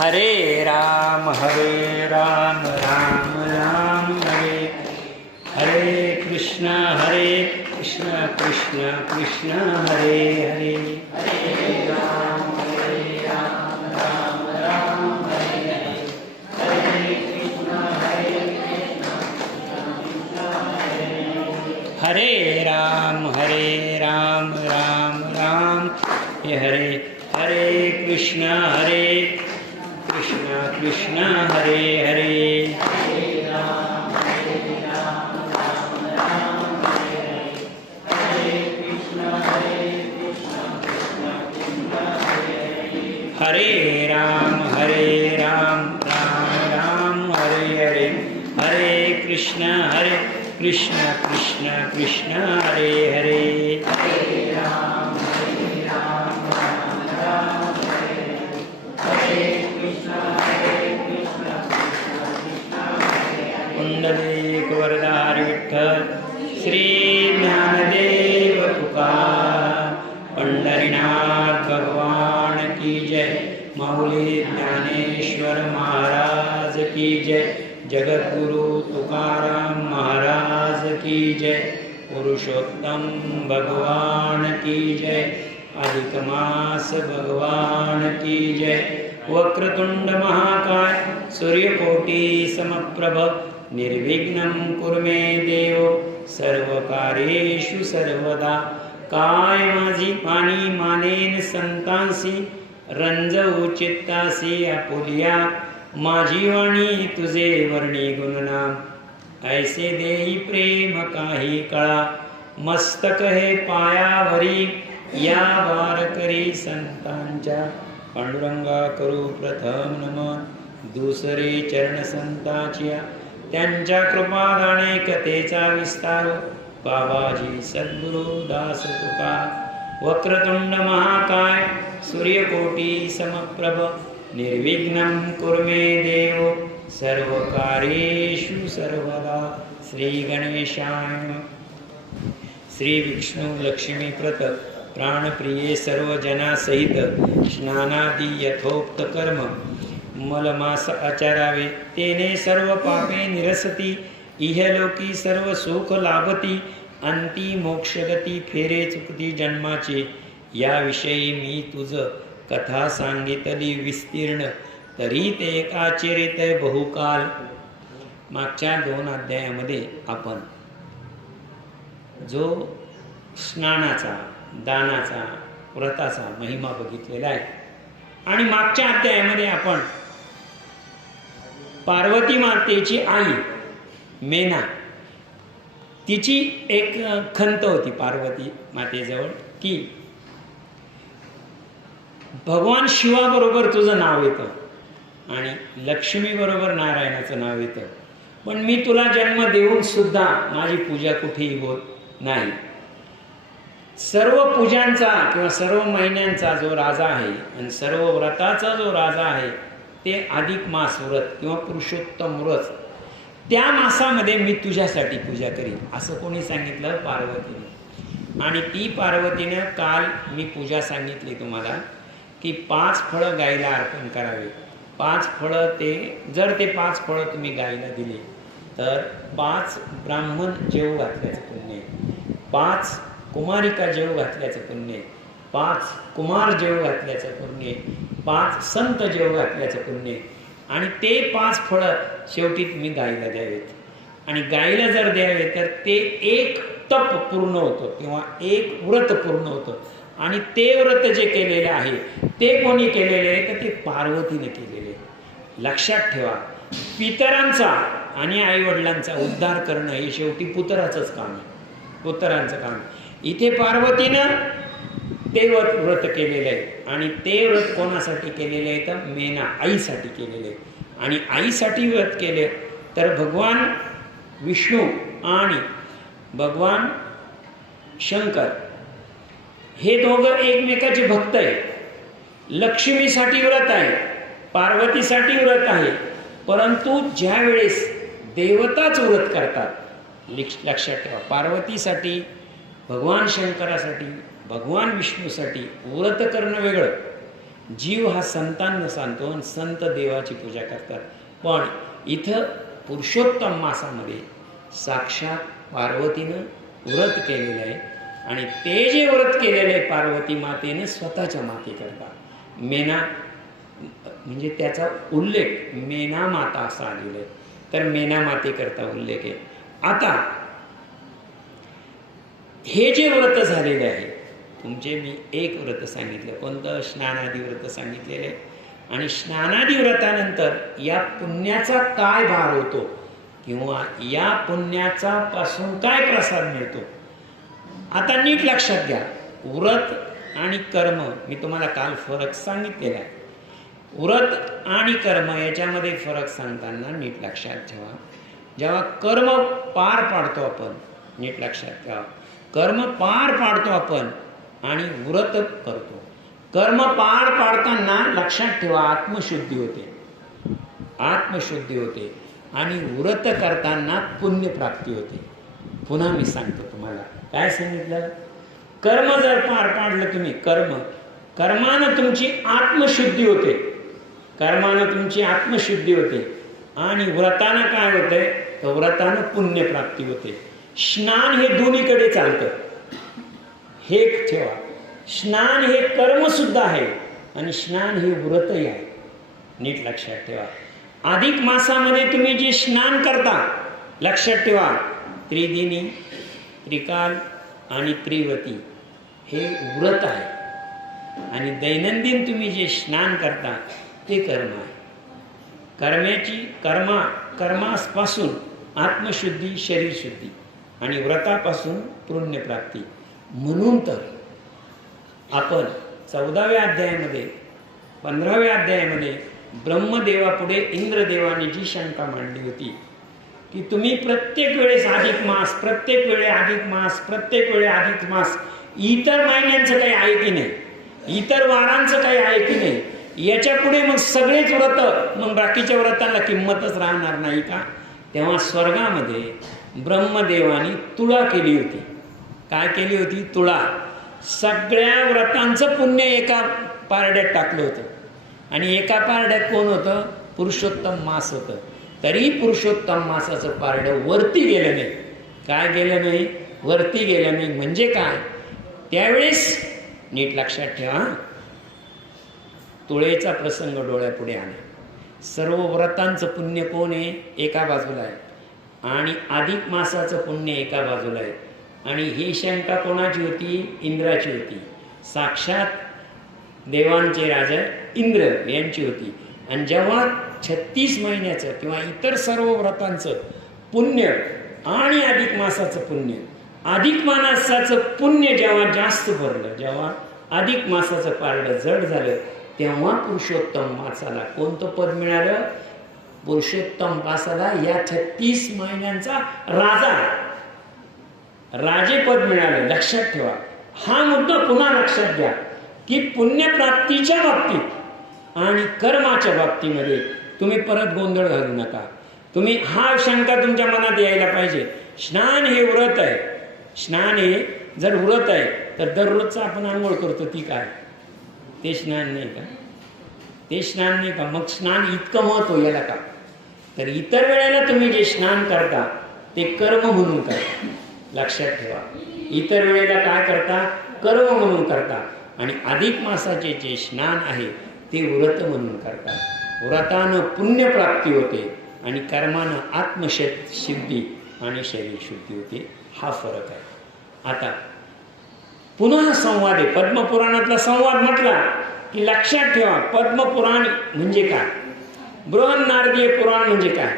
हरे राम राम राम हरे हरे कृष्ण कृष्ण कृष्ण हरे हरे हरे राम राम राम हरे हरे कृष्ण हरे राम राम राम हरे हरे कृष्ण कृष्ण हरे हरे हरे राम राम राम हरे कृष्ण कृष्ण हरे राम राम राम हरे हरे हरे कृष्ण कृष्ण कृष्ण हरे हरे हरे राम राम पुंडलिक वरदारी विठ्ठल श्री ज्ञानदेव तुकार पंढरीनाथ भगवान की जय माऊली ज्ञानेश्वर महाराज की जय जगद्गुरु तुकाराम महाराज की जय पुरुषोत्तम भगवान की जय अधिक मास भगवान की जय वक्रतुंड महाकाय सूर्यकोटि समप्रभ निर्विघ्नं कुरु मे देव सर्वकार्येषु सर्वदा काय माझी पाणी मानेन संतांसी रंजवू चित्तासी आपुलिया माझी वाणी तुझे वर्णी गुणनाम ऐसे देई प्रेम काही कळा मस्तक हे पायावरी या वारकरी संतांच्या पांडुरंगा करू प्रथम नमन दुसरे चरण संतांच्या त्यांच्या कृपादाने कथेचा विस्तार बाबाजी सद्गुरु दास तुका वक्रतुंड महाकाय सूर्यकोटि समप्रभ निर्विघ्नं कुरु मे देव सर्वकार्येषु सर्वदा श्री गणेशाय श्री विष्णु लक्ष्मी प्रत प्राणप्रिये सर्व जना सहित स्नानादी यथोक्त कर्म मलमास आचरावे तेने सर्व पापे निरसती इहलोकी सर्व सुख लाभती अंती मोक्षगती फेरे चुकती जन्माचे याविषयी मी तुझ कथा सांगितली विस्तीर्ण तरी ते आचरित बहुकाल. मागच्या 2 अध्यायामध्ये आपण जो स्नानाचा दानाचा व्रताचा महिमा बघितलेला आहे आणि मागच्या अध्यायामध्ये आपण पार्वती मातेची आई मेना तिची एक खंत होती पार्वती मातेजवळ की भगवान शिवाबरोबर तुझं नाव येतं आणि लक्ष्मी बरोबर नारायणाचं नाव येतं पण मी तुला जन्म देऊन सुद्धा माझी पूजा कुठेही होत नाही. सर्व पूजांचा किंवा सर्व महिन्यांचा जो राजा आहे आणि सर्व व्रताचा जो राजा आहे ते अधिक मास व्रत किंवा पुरुषोत्तम व्रत त्या मासामध्ये मी तुझ्यासाठी पूजा करीन असं कोणी सांगितलं? पार्वतीने. आणि ती पार्वतीने काल मी पूजा सांगितली तुम्हाला की 5 फळं गायीला अर्पण करावे. 5 फळं ते जर ते 5 फळं तुम्ही गायीला दिले तर 5 ब्राह्मण जेव घातल्याचं पुण्य, 5 कुमारिका जेव घातल्याचं पुण्य, 5 कुमार जेव घातल्याचं पुण्य, 5 संत जेव घातल्याचं पुण्य आणि ते 5 फळं शेवटी तुम्ही गायीला द्यावेत आणि गायीला जर द्यावे तर ते एक तप पूर्ण होतं किंवा एक व्रत पूर्ण होतं आणि ते व्रत जे केलेलं आहे ते कोणी केलेले आहे तर ते पार्वतीने केलेले. लक्षात ठेवा पितरांचा आणि आईवडिलांचा उद्धार करणं हे शेवटी पुत्राचंच काम आहे, पुत्रांचं काम. इथे पार्वतीनं ते व्रत केलेलं आहे आणि ते व्रत कोणासाठी केलेलं आहे तर मेना आईसाठी केलेलं आहे. आणि आईसाठी व्रत केले तर भगवान विष्णू आणि भगवान शंकर हे दोघं एकमेकाचे भक्त आहे. लक्ष्मीसाठी व्रत आहे, पार्वतीसाठी व्रत आहे, परंतु ज्या वेळेस देवताच व्रत करतात लक्षात ठेवा पार्वतीसाठी भगवान शंकरासाठी भगवान विष्णूसाठी व्रत करणं वेगळं जीव हा संतांना सांगतो आणि संत देवाची पूजा करतात. पण इथं पुरुषोत्तम मासामध्ये साक्षात पार्वतीनं व्रत केलेलं आहे आणि ते जे व्रत केलेलं आहे पार्वती मातेने स्वतःच्या मातेकरता, मेना म्हणजे त्याचा उल्लेख मेना माता असा आलेला आहे, तर मेना मातेकरता उल्लेख आहे. आता हे जे व्रत झालेले आहे तुमचे, मी एक व्रत सांगितलं, कोणतं? स्नानादी व्रत सांगितलेलं आहे. आणि स्नानादी व्रतानंतर या पुण्याचा काय भार होतो किंवा या पुण्याचा पासून काय प्रसाद मिळतो, आता नीट लक्षात घ्या. व्रत आणि कर्म मी तुम्हाला काल फरक सांगितलेला आहे. व्रत आणि कर्म याच्यामध्ये फरक सांगताना नीट लक्षात ठेवा. जेव्हा कर्म पार पाडतो आपण, नीट लक्षात ठेवा, कर्म पार पाडतो आपण आणि व्रत करतो. कर्म पार पाडताना लक्षात ठेवा आत्मशुद्धी होते, आत्मशुद्धी होते आणि व्रत करताना पुण्यप्राप्ती होते. पुन्हा मी सांगतो तुम्हाला, काय सांगितलं? कर्म जर पार पाडलं तुम्ही, कर्मानं तुमची आत्मशुद्धी होते, कर्मानं तुमची आत्मशुद्धी होते आणि व्रतानं काय होतंय? तर व्रतानं पुण्यप्राप्ती होते. स्नान हे दोन्हीकडे चालतं, हे ठेवा. स्नान हे कर्म सुद्धा आहे आणि स्नान हे व्रतही आहे, नीट लक्षात ठेवा. अधिक मासामध्ये तुम्ही जे स्नान करता, लक्षात ठेवा, त्रिदिनी, त्रिकाल आणि त्रिवती हे व्रत आहे आणि दैनंदिन तुम्ही जे स्नान करता ते कर्म आहे. कर्मापासून आत्मशुद्धी, शरीरशुद्धी आणि व्रतापासून पुण्यप्राप्ती. म्हणून तर आपण 14व्या अध्यायामध्ये 15व्या अध्यायामध्ये ब्रह्मदेवापुढे इंद्रदेवाने जी शंका मांडली होती की तुम्ही प्रत्येक वेळेस अधिक मास, प्रत्येक वेळे अधिक मास, प्रत्येक वेळे अधिक मास, इतर महिन्यांचं काही आहे की नाही, इतर वारांचं काही आहे की नाही, याच्या पुढे मग सगळेच व्रत, मग बाकीच्या व्रतांना किंमतच राहणार नाही का? तेव्हा स्वर्गामध्ये ब्रह्मदेवाने तुळा केली होती. काय केली होती? तुळा. सगळ्या व्रतांचं पुण्य एका पारड्यात टाकलं होतं आणि एका पारड्यात कोण होतं? पुरुषोत्तम मास होतं. तरी पुरुषोत्तम मासाचं पारडं वरती गेलं नाही. काय गेलं नाही? वरती गेलं नाही. म्हणजे काय? त्यावेळेस नीट लक्षात ठेवा, तुळेचा प्रसंग डोळ्यापुढे आणा. सर्व व्रतांचं पुण्य कोण आहे? एका बाजूला आहे आणि अधिक मासाचं पुण्य एका बाजूला आहे. आणि ही शंका कोणाची होती? इंद्राची होती. साक्षात देवांचे राजा इंद्र यांची होती. आणि जेव्हा 36 महिन्याचं किंवा इतर सर्व व्रतांचं पुण्य आणि अधिक मासाचं पुण्य, अधिक मासाचं पुण्य जेव्हा जास्त भरलं, जेव्हा अधिक मासाचं पारडं जड झालं, तेव्हा पुरुषोत्तम मासाला कोणतं पद मिळालं? पुरुषोत्तम मासाला या 36 महिन्यांचा राजा, राजेपद मिळालं. लक्षात ठेवा, हा मुद्दा पुन्हा लक्षात घ्या की पुण्यप्राप्तीच्या बाबतीत आणि कर्माच्या बाबतीमध्ये तुम्ही परत गोंधळ घालू नका. तुम्ही हा शंका तुमच्या मनात यायला पाहिजे. स्नान हे व्रत आहे. स्नान हे जर व्रत आहे तर दररोजचं आपण आंघोळ करतो, ती काय? ते स्नान नाही का? ते स्नान नाही का? मग स्नान इतकं महत्त्व याला का? तर इतर वेळेला तुम्ही जे स्नान करता ते कर्म म्हणून करता. लक्षात ठेवा, इतर वेळेला काय करता? कर्म म्हणून करता. आणि अधिक मासाचे जे स्नान आहे ते व्रत म्हणून करता. व्रतानं पुण्यप्राप्ती होते आणि कर्मानं आत्मशुद्धी आणि शरीर शुद्धी होते. हा फरक आहे. आता पुन्हा संवाद आहे. पद्मपुराणातला संवाद म्हटला की लक्षात ठेवा, पद्मपुराण म्हणजे काय, बृहन्नारदीय पुराण म्हणजे काय,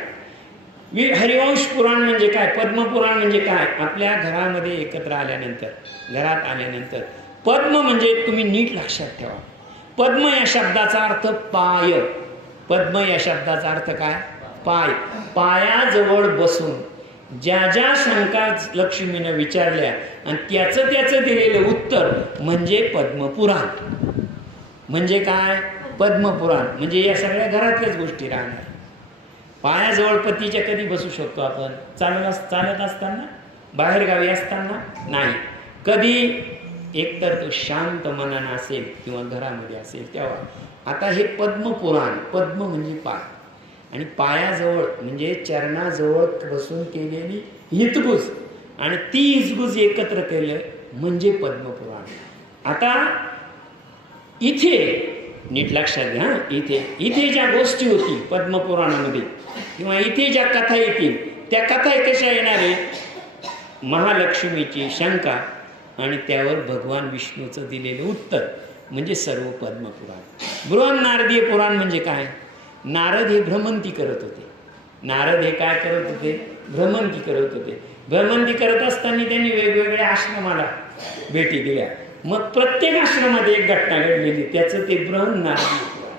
हरिवंश पुराण म्हणजे काय, पद्मपुराण म्हणजे काय. आपल्या घरामध्ये एकत्र आल्यानंतर, घरात आल्यानंतर पद्म म्हणजे, तुम्ही नीट लक्षात ठेवा, पद्म या शब्दाचा अर्थ पाय. पद्म या शब्दाचा अर्थ काय? पाय. पायाजवळ बसून ज्या ज्या शंका लक्ष्मीनं विचारल्या आणि त्याचं दिलेलं उत्तर म्हणजे पद्मपुराण. म्हणजे काय? पद्मपुराण म्हणजे या सगळ्या घरातल्याच गोष्टी राहणार. पायाजवळ पतीच्या कधी बसू शकतो आपण? चालत असताना, बाहेरगावी असताना नाही. कधी? एकतर तो शांत मनानं असेल किंवा घरामध्ये असेल तेव्हा. आता हे पद्मपुराण, पद्म म्हणजे पाय, आणि पायाजवळ म्हणजे चरणाजवळ बसून केलेली हितगुज, आणि ती हितगुज एकत्र केलं म्हणजे पद्मपुराण. आता इथे नीट लक्षात घ्या, इथे ज्या गोष्टी होती पद्मपुराणामध्ये किंवा इथे ज्या कथा येतील त्या कथा कशा येणार आहे? महालक्ष्मीची शंका आणि त्यावर भगवान विष्णूचं दिलेलं उत्तर म्हणजे सर्व पद्मपुराण. बृहन नारदीय पुराण म्हणजे काय? नारद हे भ्रमंती करत होते. नारद हे काय करत होते? भ्रमंती करत होते. भ्रमंती करत असताना त्यांनी वेगवेगळ्या आश्रमाला भेटी दिल्या. मग प्रत्येक आश्रमामध्ये एक घटना घडलेली, त्याचं ते बृहन नारदीय पुराण.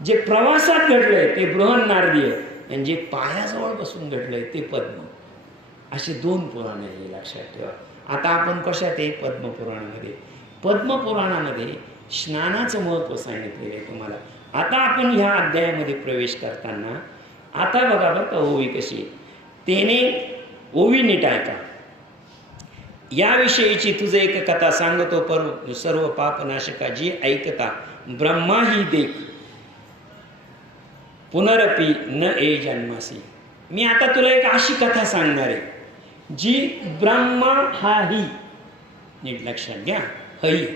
जे प्रवासात घडलंय ते बृहन नारदीय, आणि जे पायाजवळ बसून घडलंय ते पद्म. असे दोन पुराण आहे, लक्षात ठेवा. आता आपण कशात आहे? पद्मपुराणामध्ये. पद्मपुराणामध्ये स्नानाचं महत्त्व सांगितलेलं आहे तुम्हाला. आता आपण ह्या अध्यायामध्ये प्रवेश करताना आता बघा बरं का ओवी कशी. तेने ओवी नीट ऐका. याविषयीची तुझं एक कथा सांगतो पर सर्व पापनाशका, जी ऐकता ब्रह्मा ही देख पुनरपी न ए जन्मासी. मी आता तुला एक अशी कथा सांगणार आहे जी ब्रह्मा हा ही, नीट लक्षात घ्या, हई.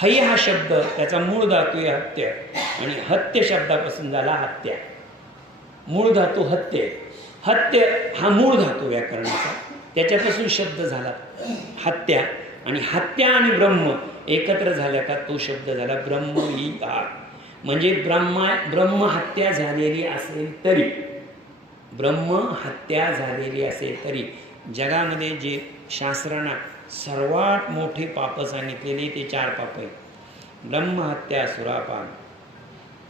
हई हा शब्द त्याचा मूळ धातू आहे हत्या, आणि हत्य शब्दापासून झाला हत्या. मूळ धातू हत्य. हत्य हा मूळ धातू व्याकरणाचा, त्याच्यापासून शब्द झाला हत्या, आणि हत्या आणि ब्रह्म एकत्र झाल्या का तो शब्द झाला ब्रह्म ही आर. म्हणजे ब्रह्म हत्या झालेली असेल तरी, ब्रह्म हत्या झालेली असेल तरी जगामध्ये जे शास्त्रांना सर्वात मोठे पाप सांगितलेले ते 4 पाप आहेत. ब्रह्महत्या, सुरापान.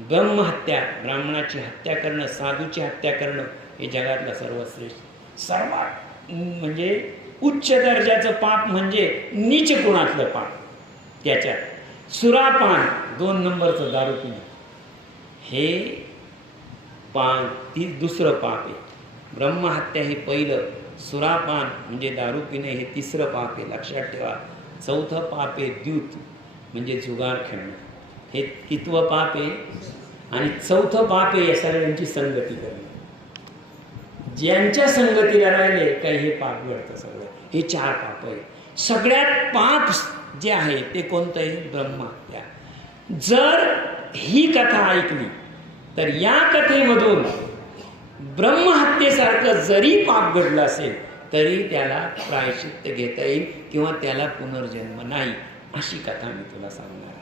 ब्रह्महत्या, ब्राह्मणाची हत्या करणं, साधूची हत्या करणं हे जगातलं सर्वश्रेष्ठ, सर्वात म्हणजे उच्च दर्जाचं पाप म्हणजे नीच गुणातलं पाप. त्याच्यात सुरापान 2 नंबरचं दारू पिणं हे दुसरं पाप आहे. ब्रह्महत्या हे पहिलं, सुरापान म्हणजे दारू पिणे हे तिसरं पाप आहे, लक्षात ठेवा. चौथं पाप आहे द्यूत म्हणजे जुगार खेळणं, हे कितवं पाप आहे. आणि चौथं पाप आहे या सगळ्यांची संगती करणं. ज्यांच्या संगतीला राहिले काही हे पाप घडतं सगळं. हे 4 पाप आहे. सगळ्यात पाप जे आहे ते कोणतं आहे? ब्रह्महत्या. जर ही कथा ऐकली तर या कथेमधून ब्रह्महत्येसारखं जरी पाप घडलं असेल तरी त्याला प्रायश्चित्त घेता येईल किंवा त्याला पुनर्जन्म नाही, अशी कथा मी तुला सांगणार आहे.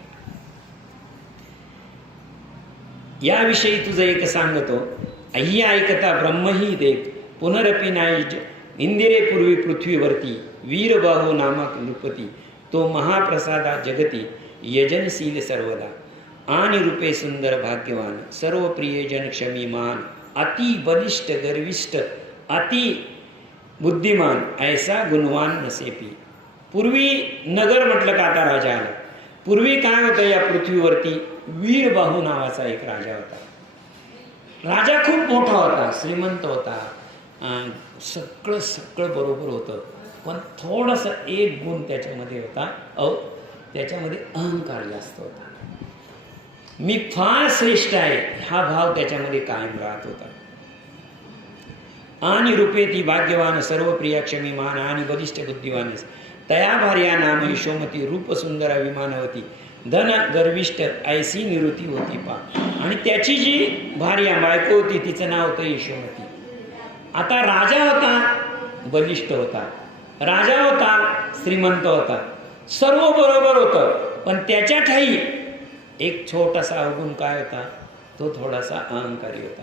याविषयी तुझं एक सांगतो. ही ऐकता ब्रह्मही देख पुनरपी नाही इंदिरे पूर्वी पृथ्वीवरती वीरबाहू नामक नृपती, तो महाप्रसादा जगती यजनशील सर्वदा, आणि रूपे सुंदर भाग्यवान सर्व प्रियजन क्षमीमान, अति बलिष्ठ गर्विष्ठ अति बुद्धिमान ऐसा गुणवान नसेपी. पूर्वी नगर म्हटलं का आता राजा आला. पूर्वी काय होतं या पृथ्वीवरती? वीरबाहू नावाचा एक राजा होता. राजा खूप मोठा होता, श्रीमंत होता, सगळं बरोबर होतं, पण थोडासा एक गुण त्याच्यामध्ये होता, त्याच्यामध्ये अहंकार जास्त होता. मी फार श्रेष्ठ आहे हा भाव त्याच्यामध्ये कायम राहत होता. आणि रूपे ती भाग्यवान सर्व प्रिया क्षमीमान आणि बलिष्ठ बुद्धिवान तया भार्या नाम यशोमती रूप सुंदर विमानवती धन गर्विष्ठ ऐसी निवृत्ती होती पा. आणि त्याची जी भार्या बायको होती तिचं नाव होतं यशोमती. आता राजा होता, बलिष्ठ होता, राजा होता, श्रीमंत होता, सर्व बरोबर होतं, पण त्याच्या ठाई एक छोटासा अवगुण काय होता? तो थोडासा अहंकारी होता.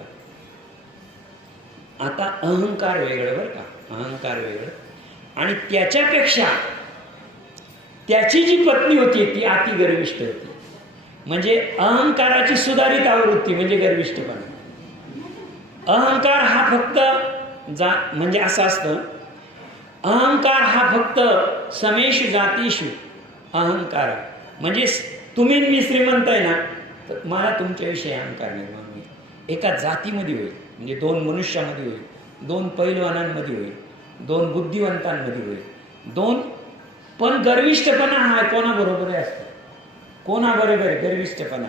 आता अहंकार वेगळं बरं का, अहंकार वेगळं. आणि त्याच्यापेक्षा त्याची जी पत्नी होती ती अति गर्विष्ठ होती. म्हणजे अहंकाराची सुधारित आवृत्ती म्हणजे गर्विष्ठपणा. अहंकार हा फक्त म्हणजे असं असतं, अहंकार हा फक्त समेषु जातीषु अहंकार, म्हणजे तुम्ही मी श्रीमंत आहे ना तर मला तुमच्याविषयी अहंकार निर्माण होईल. एका जातीमध्ये होईल, म्हणजे 2 मनुष्यामध्ये होईल, 2 पैलवानांमध्ये होईल, 2 बुद्धिवंतांमध्ये होईल, 2 पण गर्विष्ठपणा हा कोणाबरोबर असतो? कोणाबरोबर गर्विष्ठपणा?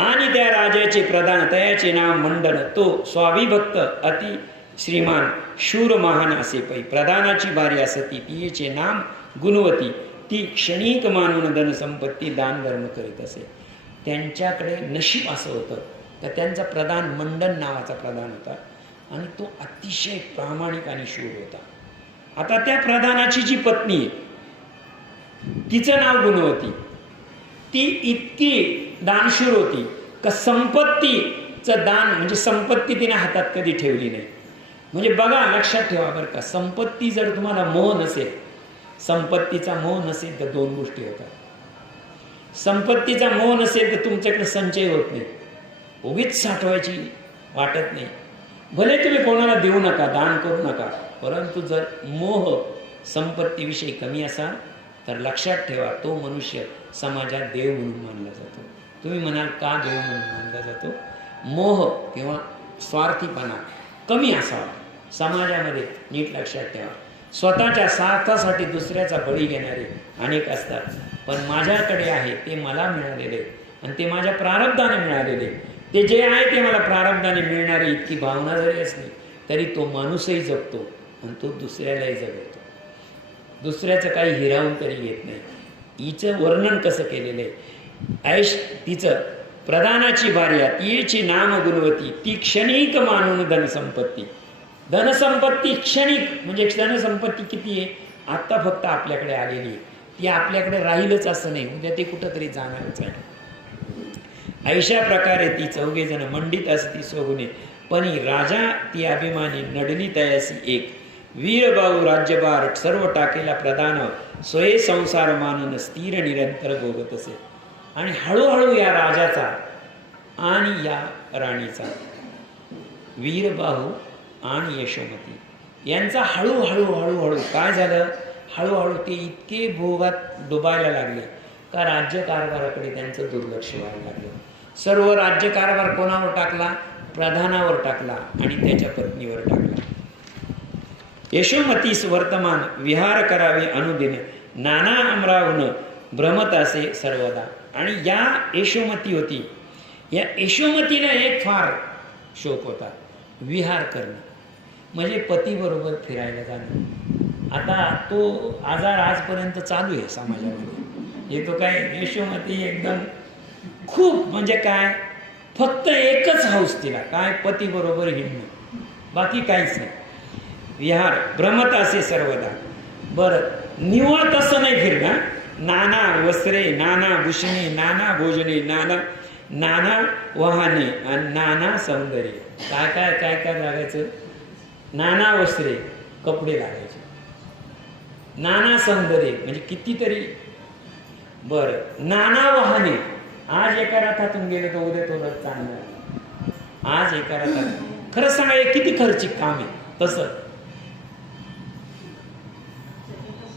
आणि त्या राजाचे प्रधान तयाचे नाव मंडन, तो स्वाभिभक्त अति श्रीमान शूर महान असे पै. प्रधानाची भारी असती तिचे नाम गुणवती, ती क्षणिक मानून धनसंपत्ती दान धर्म करीत असे. त्यांच्याकडे नशीब असं होतं तर त्यांचा प्रधान मंडन नावाचा प्रधान होता आणि तो अतिशय प्रामाणिक आणि शूर होता. आता त्या प्रधानाची जी पत्नी आहे तिचं नाव गुणवती, ती इतकी दानशूर होती का संपत्तीचं दान म्हणजे संपत्ती तिने हातात कधी ठेवली नाही. म्हणजे बघा, लक्षात ठेवा बरं का, संपत्ती जर तुम्हाला मोह नसेल, संपत्तीचा मोह नसेल तर दोन गोष्टी होतात. संपत्तीचा मोह नसेल तर तुमच्याकडे संचय होत नाही, उगीच साठवायची वाटत नाही. भले तुम्ही कोणाला देऊ नका, दान करू नका, परंतु जर मोह संपत्तीविषयी कमी असाल तर लक्षात ठेवा तो मनुष्य समाजात देव म्हणून मानला जातो. तुम्ही म्हणाल का देव म्हणून मानला जातो? मोह किंवा स्वार्थीपणा कमी असावा समाजामध्ये. नीट लक्षात ठेवा, स्वतःच्या स्वार्थासाठी दुसऱ्याचा बळी घेणारे अनेक असतात, पण माझ्याकडे आहे ते मला मिळालेले आणि ते माझ्या प्रारब्धाने मिळालेले, ते जे आहे ते मला प्रारब्धाने मिळणारी इतकी भावना जरी असली तरी तो माणूसही जगतो आणि तो दुसऱ्यालाही जगवतो. दुसऱ्याचं काही हिरावून तरी घेत नाही. हिचं वर्णन कसं केलेलं आहे? ऐश तिचं प्रधानाची भार्या तिची नाम गुणवती, ती क्षणिक मानून धनसंपत्ती. धनसंपत्ती क्षणिक म्हणजे धनसंपत्ती किती आहे? आत्ता फक्त आपल्याकडे आलेली आहे, ती आपल्याकडे राहीलच असं नाही, उद्या ते कुठंतरी जाणारच आहे. ऐशा प्रकारे ती चौघे जण मंडित असती स्वगुणे, पण राजा ती अभिमानी नडली तयासी एक. वीरबाऊ राज्यभार सर्व टाकेला प्रधान, स्वये संसार मानून स्थिर निरंतर भोगत असे. आणि हळूहळू या राजाचा आणि या राणीचा, वीरबाहू आणि यशोमती यांचा हळूहळू हळूहळू काय झालं? हळूहळू ते इतके भोगात डुबायला लागले का राज्यकारभाराकडे त्यांचं दुर्लक्ष व्हायला लागलं. सर्व राज्यकारभार कोणावर टाकला? प्रधानावर टाकला आणि त्याच्या पत्नीवर टाकला. यशोमतीस वर्तमान विहार करावे अनुदिन, नाना अमरावून भ्रमत असे सर्वदा. आणि या यशोमती होती, या यशोमतीला एक फार शौक होता, विहार करणं म्हणजे पतीबरोबर फिरायला जाणं. आता तो आजार आजपर्यंत चालू आहे समाजामध्ये. हे तो काय यशोमती एकदम खूप म्हणजे काय, फक्त एकच हौस तिला, काय पतीबरोबर हिंडणं, बाकी काहीच नाही. विहार भ्रमत असे सर्वदा. बरं, निवळ तसं नाही फिरणं, नाना वस्त्रे, नाना भूषणे, नाना भोजने, नाना वाहने आणि नाना सौंदर्य. काय काय काय काय लागायचं? नाना वस्त्रे, कपडे लागायचे, नाना सौंदर्य म्हणजे कितीतरी. बरं, नाना वाहने, आज एका रथातून गेले तर उद्या तो रथ चालणार, आज एका रथात. खरंच सांगा, हे किती खर्चिक काम आहे. तसं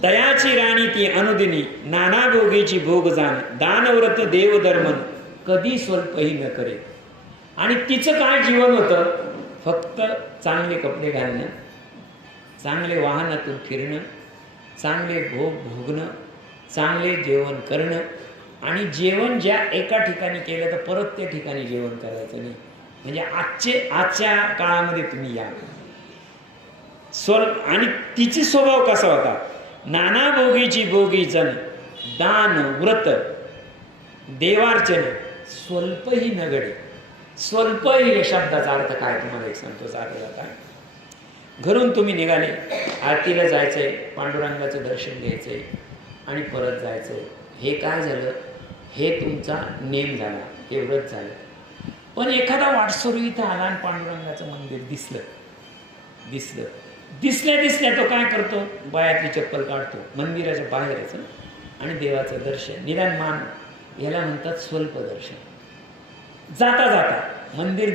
तयाची राणी ती अनुदिनी, नाना भोगीची भोग जाण, दानव्रत देवधर्मन कधी स्वल्पही न करे. आणि तिचं काय जीवन होतं? फक्त चांगले कपडे घालणं, चांगले वाहनातून फिरणं, चांगले भोग भोगणं, चांगले जेवण करणं. आणि जेवण ज्या एका ठिकाणी केलं तर परत त्या ठिकाणी जेवण करायचं नाही. म्हणजे आजच्या काळामध्ये तुम्ही या आणि तिचे स्वभाव कसा होता? नाना भोगीची भोगीजन, दान व्रत देवार्चन स्वल्पही नगडे. स्वल्पही या शब्दाचा अर्थ काय तुम्हाला एक सांगतो. साधं जाता घरून तुम्ही निघाले, आरतीला जायचंय, पांडुरंगाचं दर्शन घ्यायचंय आणि परत जायचंय. हे काय झालं? हे तुमचा नेम झाला, हे व्रत झालं. पण एखादा वाटसरू इथं आला आणि पांडुरंगाचं मंदिर दिसल्या तो काय करतो? बायातली चप्पल काढतो, मंदिराच्या बाहेरच आणि देवाचं दर्शन निदान मान, याला म्हणतात स्वल्प दर्शन. जाता जाता मंदिर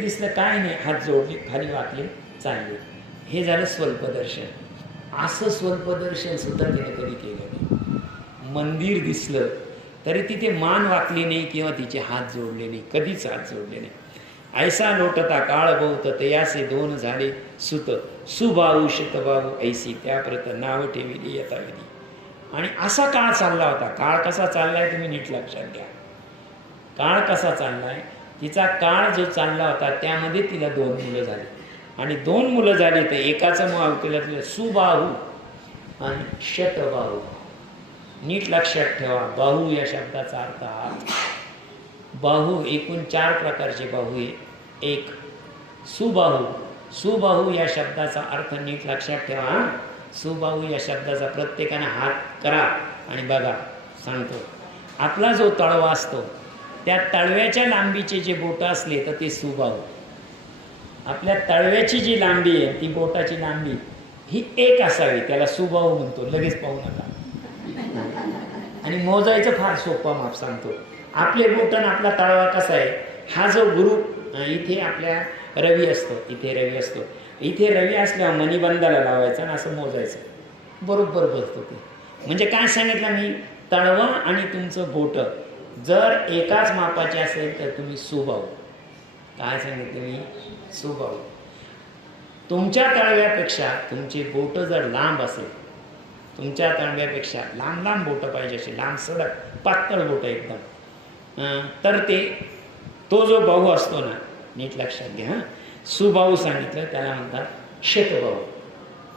दिसलं काय नाही, हात जोडले, खाली वाकले, चालले, हे झालं स्वल्प दर्शन. असं स्वल्प दर्शन सुद्धा तिने कधी केलं नाही. मंदिर दिसलं तरी तिथे मान वाकली नाही किंवा तिचे हात जोडले नाही, कधीच हात जोडले नाही. ऐसा लोटता काळ बहुत तयासे दोन झाले सुत सुबाहू शतबाहू ऐसी त्याप्रत नाव ठेविली यथाविधी. आणि असा काळ चालला होता. काळ कसा चाललाय तुम्ही नीट लक्षात घ्या. काळ कसा चाललाय, तिचा काळ जो चालला होता त्यामध्ये तिला 2 मुलं झाली. आणि 2 मुलं झाली तर एकाचं नाव केलं सुबाहू आणि शतबाहू. नीट लक्षात ठेवा, बाहू या शब्दाचा अर्थ हात. बाहू एकूण 4 प्रकारचे बाहू आहे. एक सुबाहू. सुबाहू या शब्दाचा अर्थ नीट लक्षात ठेवा. सुबाहू या शब्दाचा प्रत्येकाने हात करा आणि बघा सांगतो. आपला जो तळवा असतो त्या तळव्याच्या लांबीचे जे बोटं असले तर ते सुबाहू. आपल्या तळव्याची जी लांबी आहे ती बोटाची लांबी ही 1 असावी, त्याला सुबाहू म्हणतो. लगेच पाहू नका. आणि मोजायचं फार सोपं माप सांगतो. आपले बोटन आपला तळवा कसा आहे, हा जो गुरु इथे आपल्या रवी असतो, इथे रवी असतो, इथे रवी असल्यावर मणिबंधाला लावायचा आणि असं मोजायचं, बरोबर बसतो ते. म्हणजे काय सांगितलं मी, तळवा आणि तुमचं बोट जर एकाच मापाचे असेल तर तुम्ही सुबाहू. काय सांगितलं मी, सुबाहू. तुमच्या तळव्यापेक्षा तुमचे बोट जर लांब असेल, तुमच्या तळव्यापेक्षा लांब लांब बोटं पाहिजे, असे लांब सडक पातळ बोटं एकदम, तर तो जो बाहू असतो ना, नीट लक्षात घ्या. सुबाहू सांगितलं त्याला म्हणतात शतबाहू.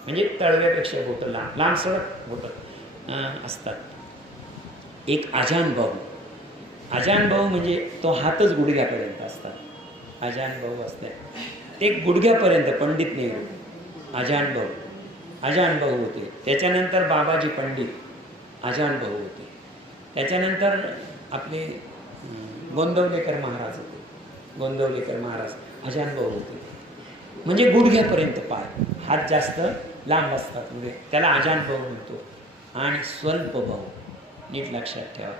म्हणजे तळव्यापेक्षा बोटं लांब लांब सडक बोटं असतात. एक आजान बाहू. आजान बाहू म्हणजे तो हातच गुडघ्यापर्यंत असतात. आजान बाहू असतात ते गुडघ्यापर्यंत. पंडित नेहरू आजान बाहू. आजान भाऊ होते. त्याच्यानंतर बाबाजी पंडित आजान भाऊ होते. त्याच्यानंतर आपले गोंदवलेकर महाराज होते. गोंदवलेकर महाराज आजान भाऊ होते. म्हणजे गुडघ्यापर्यंत पाय, हात जास्त लांब असतात म्हणजे त्याला आजान भाऊ म्हणतो. आणि स्वल्प भाऊ, नीट लक्षात ठेवा.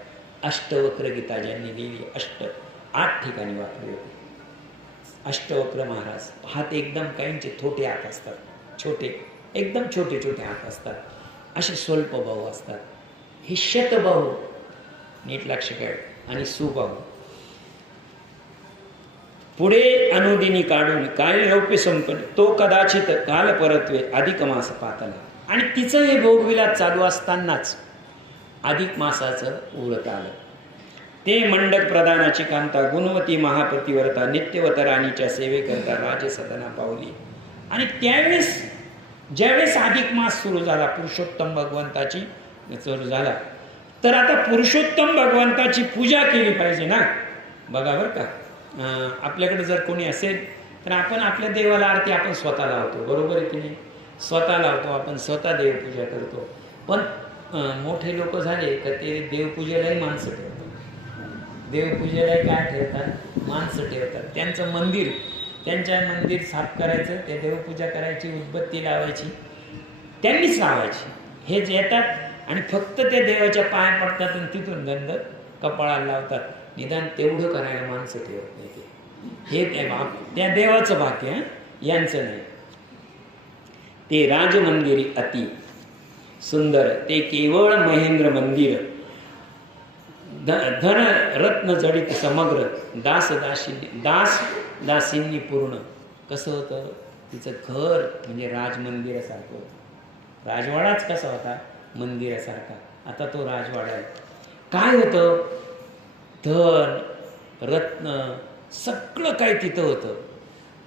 अष्टवक्र गीता ज्यांनी लिहिली 8 ठिकाणी वापरली होती. अष्टवक्र महाराज. हात एकदम काहींचे छोटे हात असतात, छोटे एकदम छोटे छोटे हात असतात, असे स्वल्प बाहू असतात. हे शतबाहू, नीट लक्ष ठेवा. आणि सुबाहू. पुढे अनुदिनी काढून काय रौप्य संपन्न तो कदाचित काल परत्वे अधिक मास पातला. आणि तिचं हे भोगविलास चालू असतानाच अधिक मासाचं उरत आलं. ते मंडक प्रधानाची कांता गुणवती महाप्रतिव्रता नित्यवत राणीच्या सेवेकरता राजसदना पावली. आणि त्यावेळेस ज्यावेळेस अधिक मास सुरू झाला, पुरुषोत्तम भगवंताची सुरू झाला, तर आता पुरुषोत्तम भगवंताची पूजा केली पाहिजे ना. बघा बरं का, आपल्याकडे जर कोणी असेल तर आपण आपल्या देवाला आरती आपण स्वतः लावतो, बरोबर आहे की नाही. स्वतः लावतो आपण, स्वतः देवपूजा करतो. पण मोठे लोक झाले तर ते देवपूजेलाही माणसं ठेवतात. देवपूजेलाही काय ठेवतात, माणसं ठेवतात. त्यांचं मंदिर, त्यांच्या मंदिर साफ करायचं, ते देवपूजा करायची, उदबत्ती लावायची, त्यांनीच लावायची. हे जे येतात आणि फक्त ते देवाच्या पाय पडतात आणि तिथून गंध कपाळाला लावतात. निदान तेवढं करायला माणसं ठेवत नाही. हे त्या देवाचं भाग्य, यांचं नाही. ते राजमंदिरी अति सुंदर, ते केवळ महेंद्र मंदिर, धन रत्न जडित समग्र, दास दासींनी पूर्ण. कसं होतं तिचं घर, म्हणजे राजमंदिरासारखं होतं. राजवाडाच कसा होता, मंदिरासारखा. आता तो राजवाडा आहे. काय होतं, धन रत्न सगळं काही तिथं होतं.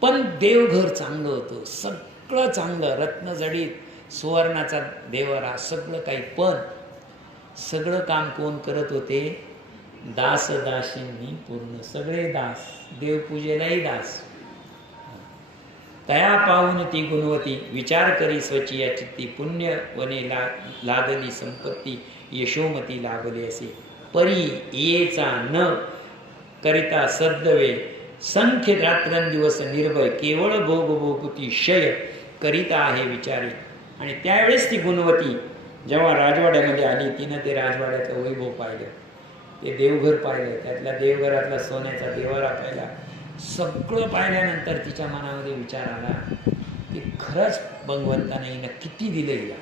पण देवघर चांगलं होतं, सगळं चांगलं, रत्न जडित, सुवर्णाचा देवरा, सगळं काही. पण सगळं काम कोण करत होते, दास दासींनी पूर्ण. सगळे दास, देवपूजेलाही दास. तया पाहून ती गुणवती विचार करी स्वची या चित्ती, पुण्य वने लागली संपत्ती, यशोमती लाभले असे. परी येचा न करिता सद्दवे, संख्य रात्रंदिवस निर्भय, केवळ भोग भोगती शय करिता आहे विचारी. आणि त्यावेळेस ती गुणवती जेव्हा राजवाड्यामध्ये आली, तिनं ते राजवाड्याचं वैभव पाहिलं, ते देवघर पाहिलं, त्यातल्या देवघरातला सोन्याचा देवारा पाहिला. सगळं पाहिल्यानंतर तिच्या मनामध्ये विचार आला की खरंच भगवंताने हिला किती दिलं, हिला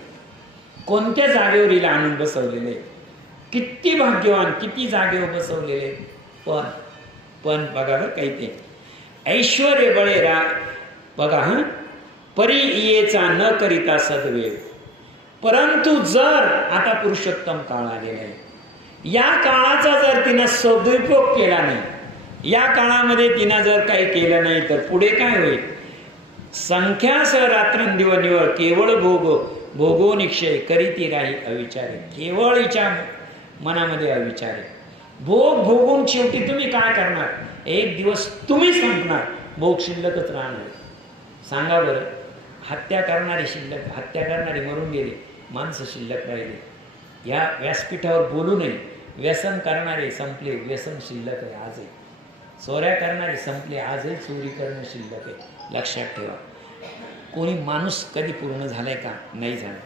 कोणत्या जागेवर हिला आणून बसवलेले, किती भाग्यवान, किती जागेवर बसवलेले. पण बघा बरं काही ते ऐश्वर्य बळे बघा परी येचा न करिता सद्वेव. परंतु जर आता पुरुषोत्तम काळ आलेला आहे, या काळाचा जर तिनं सदुपयोग केला नाही, या काळामध्ये तिनं जर काही केलं नाही, तर पुढे काय होईल? संख्यास रात्रंदिव निवळ केवळ भोगो निक्षय करीती राही अविचारे. केवळ हिच्या मनामध्ये अविचार आहे. भोग भोगून शेवटी तुम्ही काय करणार? एक दिवस तुम्ही संपणार, भोग शिल्लकच राहणार. सांगा बरं, हत्या करणारे शिल्लक, हत्या करणारे मरून गेले, माणसं शिल्लक राहिले. या व्यासपीठावर बोलू नये. व्यसन करणारे संपले, व्यसन शिल्लक आहे आजही. चोऱ्या करणारे संपले, आजही चोरी करणं शिल्लक आहे. लक्षात ठेवा. कोणी माणूस कधी पूर्ण झालाय का? नाही झाला.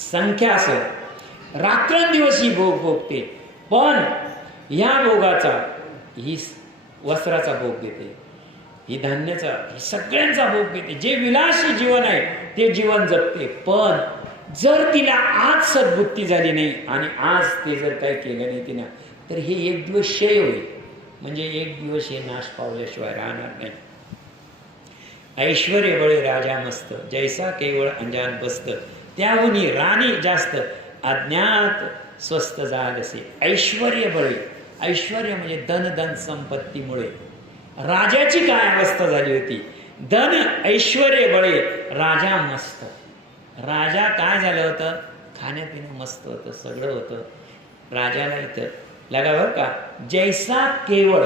संख्या असं रात्रंदिवस ही भोग भोगते, पण ह्या भोगाचा, ही वस्त्राचा भोग देते, ही धान्याचा, ही सगळ्यांचा भोग देते. जे विलासी जीवन आहे ते जीवन जगते. पण जर तिला आज सद्बुद्धी झाली नाही आणि आज ते जर काही केलं नाही तिनं, तर हे एक दिवस क्षय होईल. म्हणजे एक दिवस हे नाश पावल्याशिवाय राहणार नाही. ऐश्वर्य बळे राजा मस्त, जैसा केवळ अंजान बसत, त्याहुनी राणी जास्त, अज्ञात स्वस्त झालसे. ऐश्वर्य बळे, ऐश्वर्य म्हणजे धन संपत्तीमुळे राजाची काय अवस्था झाली होती? धन ऐश्वर्य बळे राजा मस्त. राजा काय झालं होतं? खाण्यापिणं मस्त होतं, सगळं होतं. राजाला इथं लगा बरं का, जैसा केवळ,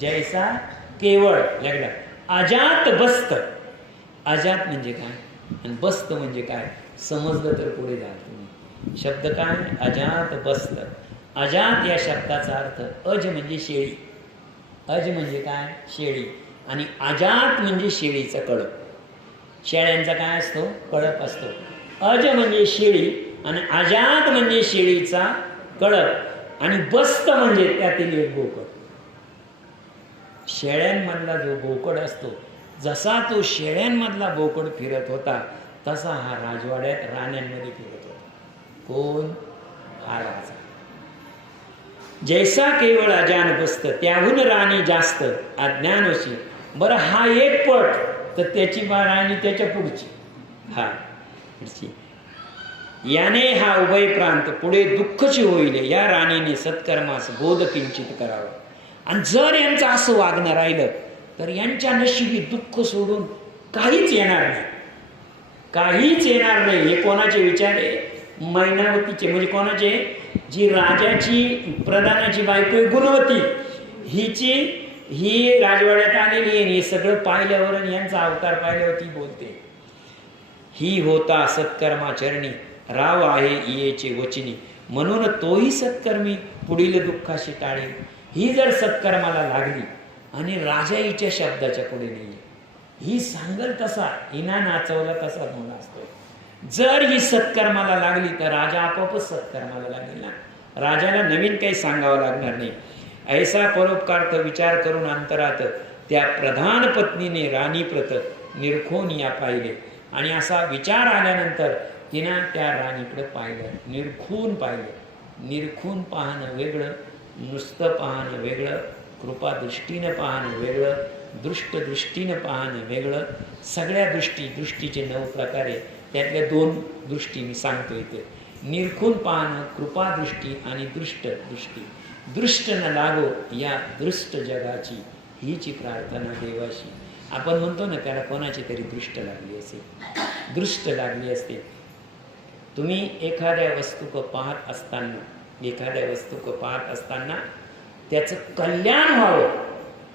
जैसा केवळ लागला. अजात बस्त, अजात म्हणजे काय आणि बस्त म्हणजे काय समजलं तर पुढे जा तुम्ही. शब्द काय? अजात बस्त. अजात या शब्दाचा अर्थ अज म्हणजे शेळी. अज म्हणजे काय? शेळी. आणि अजात म्हणजे शेळीचा कळप. शेळ्यांचा काय असतो? कळप असतो. अज म्हणजे शेळी आणि अजात म्हणजे शेळीचा कळप आणि बस्त म्हणजे त्यातील एक बोकड. शेळ्यांमधला जो बोकड असतो, जसा तो शेळ्यांमधला बोकड फिरत होता, तसा हा राजवाड्यात राण्यांमध्ये फिरत होता. कोण? हा राजा. जैसा केवळ अजान बसत, त्याहून राणी जास्त, अज्ञानोशी. बरं, हा एक पट, तर त्याची राणी त्याच्या पुढची, हा पुढची. याने हा उभय प्रांत पुढे दुःखची होईल. या राणीने सत्कर्मास बोध किंचित करावं. आणि जर यांचं असं वागणं राहिलं, तर यांच्या नशिबी दुःख सोडून काहीच येणार नाही, काहीच येणार नाही. हे कोणाचे विचार आहे? मैनावतीचे. म्हणजे कोणाचे? जी राजाची प्रधानाची बायको आहे गुणवती, ही राजवाड्यात आलेली आहे. हे सगळं पाहिल्यावर आणि यांचा अवतार पाहिल्यावर ती बोलते, ही होता सत्कर्माचरणी राव आहे येचे वचनी, म्हणून तोही सत्कर्मी पुढील दुःखाशी टाळेल. ही जर सत्कर्माला लागली आणि राजा हिच्या शब्दाच्या पुढे नाही, ही सांगल तसा, हिना नाचवला तसा गुण असतो. जर ही सत्कर्माला लागली तर राजा आपोआपच सत्कर्माला लागेल ना. राजाला नवीन काही सांगावं लागणार नाही. ऐसा परोपकारथ विचार करून अंतरात त्या प्रधान पत्नीने राणी प्रत निरखून या पाहिले. आणि असा विचार आल्यानंतर तिनं त्या राणीकडे पाहिलं, निरखून पाहिलं. निरखून पाहणं वेगळं, नुसतं पाहणं वेगळं, कृपादृष्टीनं पाहणं वेगळं, दृष्ट दृष्टीनं पाहणं वेगळं. सगळ्या दृष्टीचे 9 प्रकार आहे. त्यातल्या 2 दृष्टी मी सांगतो इथे. निरखून पाहणं, कृपादृष्टी आणि दृष्ट दृष्टी. दृष्ट न लागो या दृष्ट जगाची, हीची प्रार्थना देवाशी. आपण म्हणतो ना, त्याला कोणाची तरी दृष्ट लागली असेल, दृष्ट लागली असते. तुम्ही एखाद्या वस्तूक पाहत असताना त्याचं कल्याण व्हावं,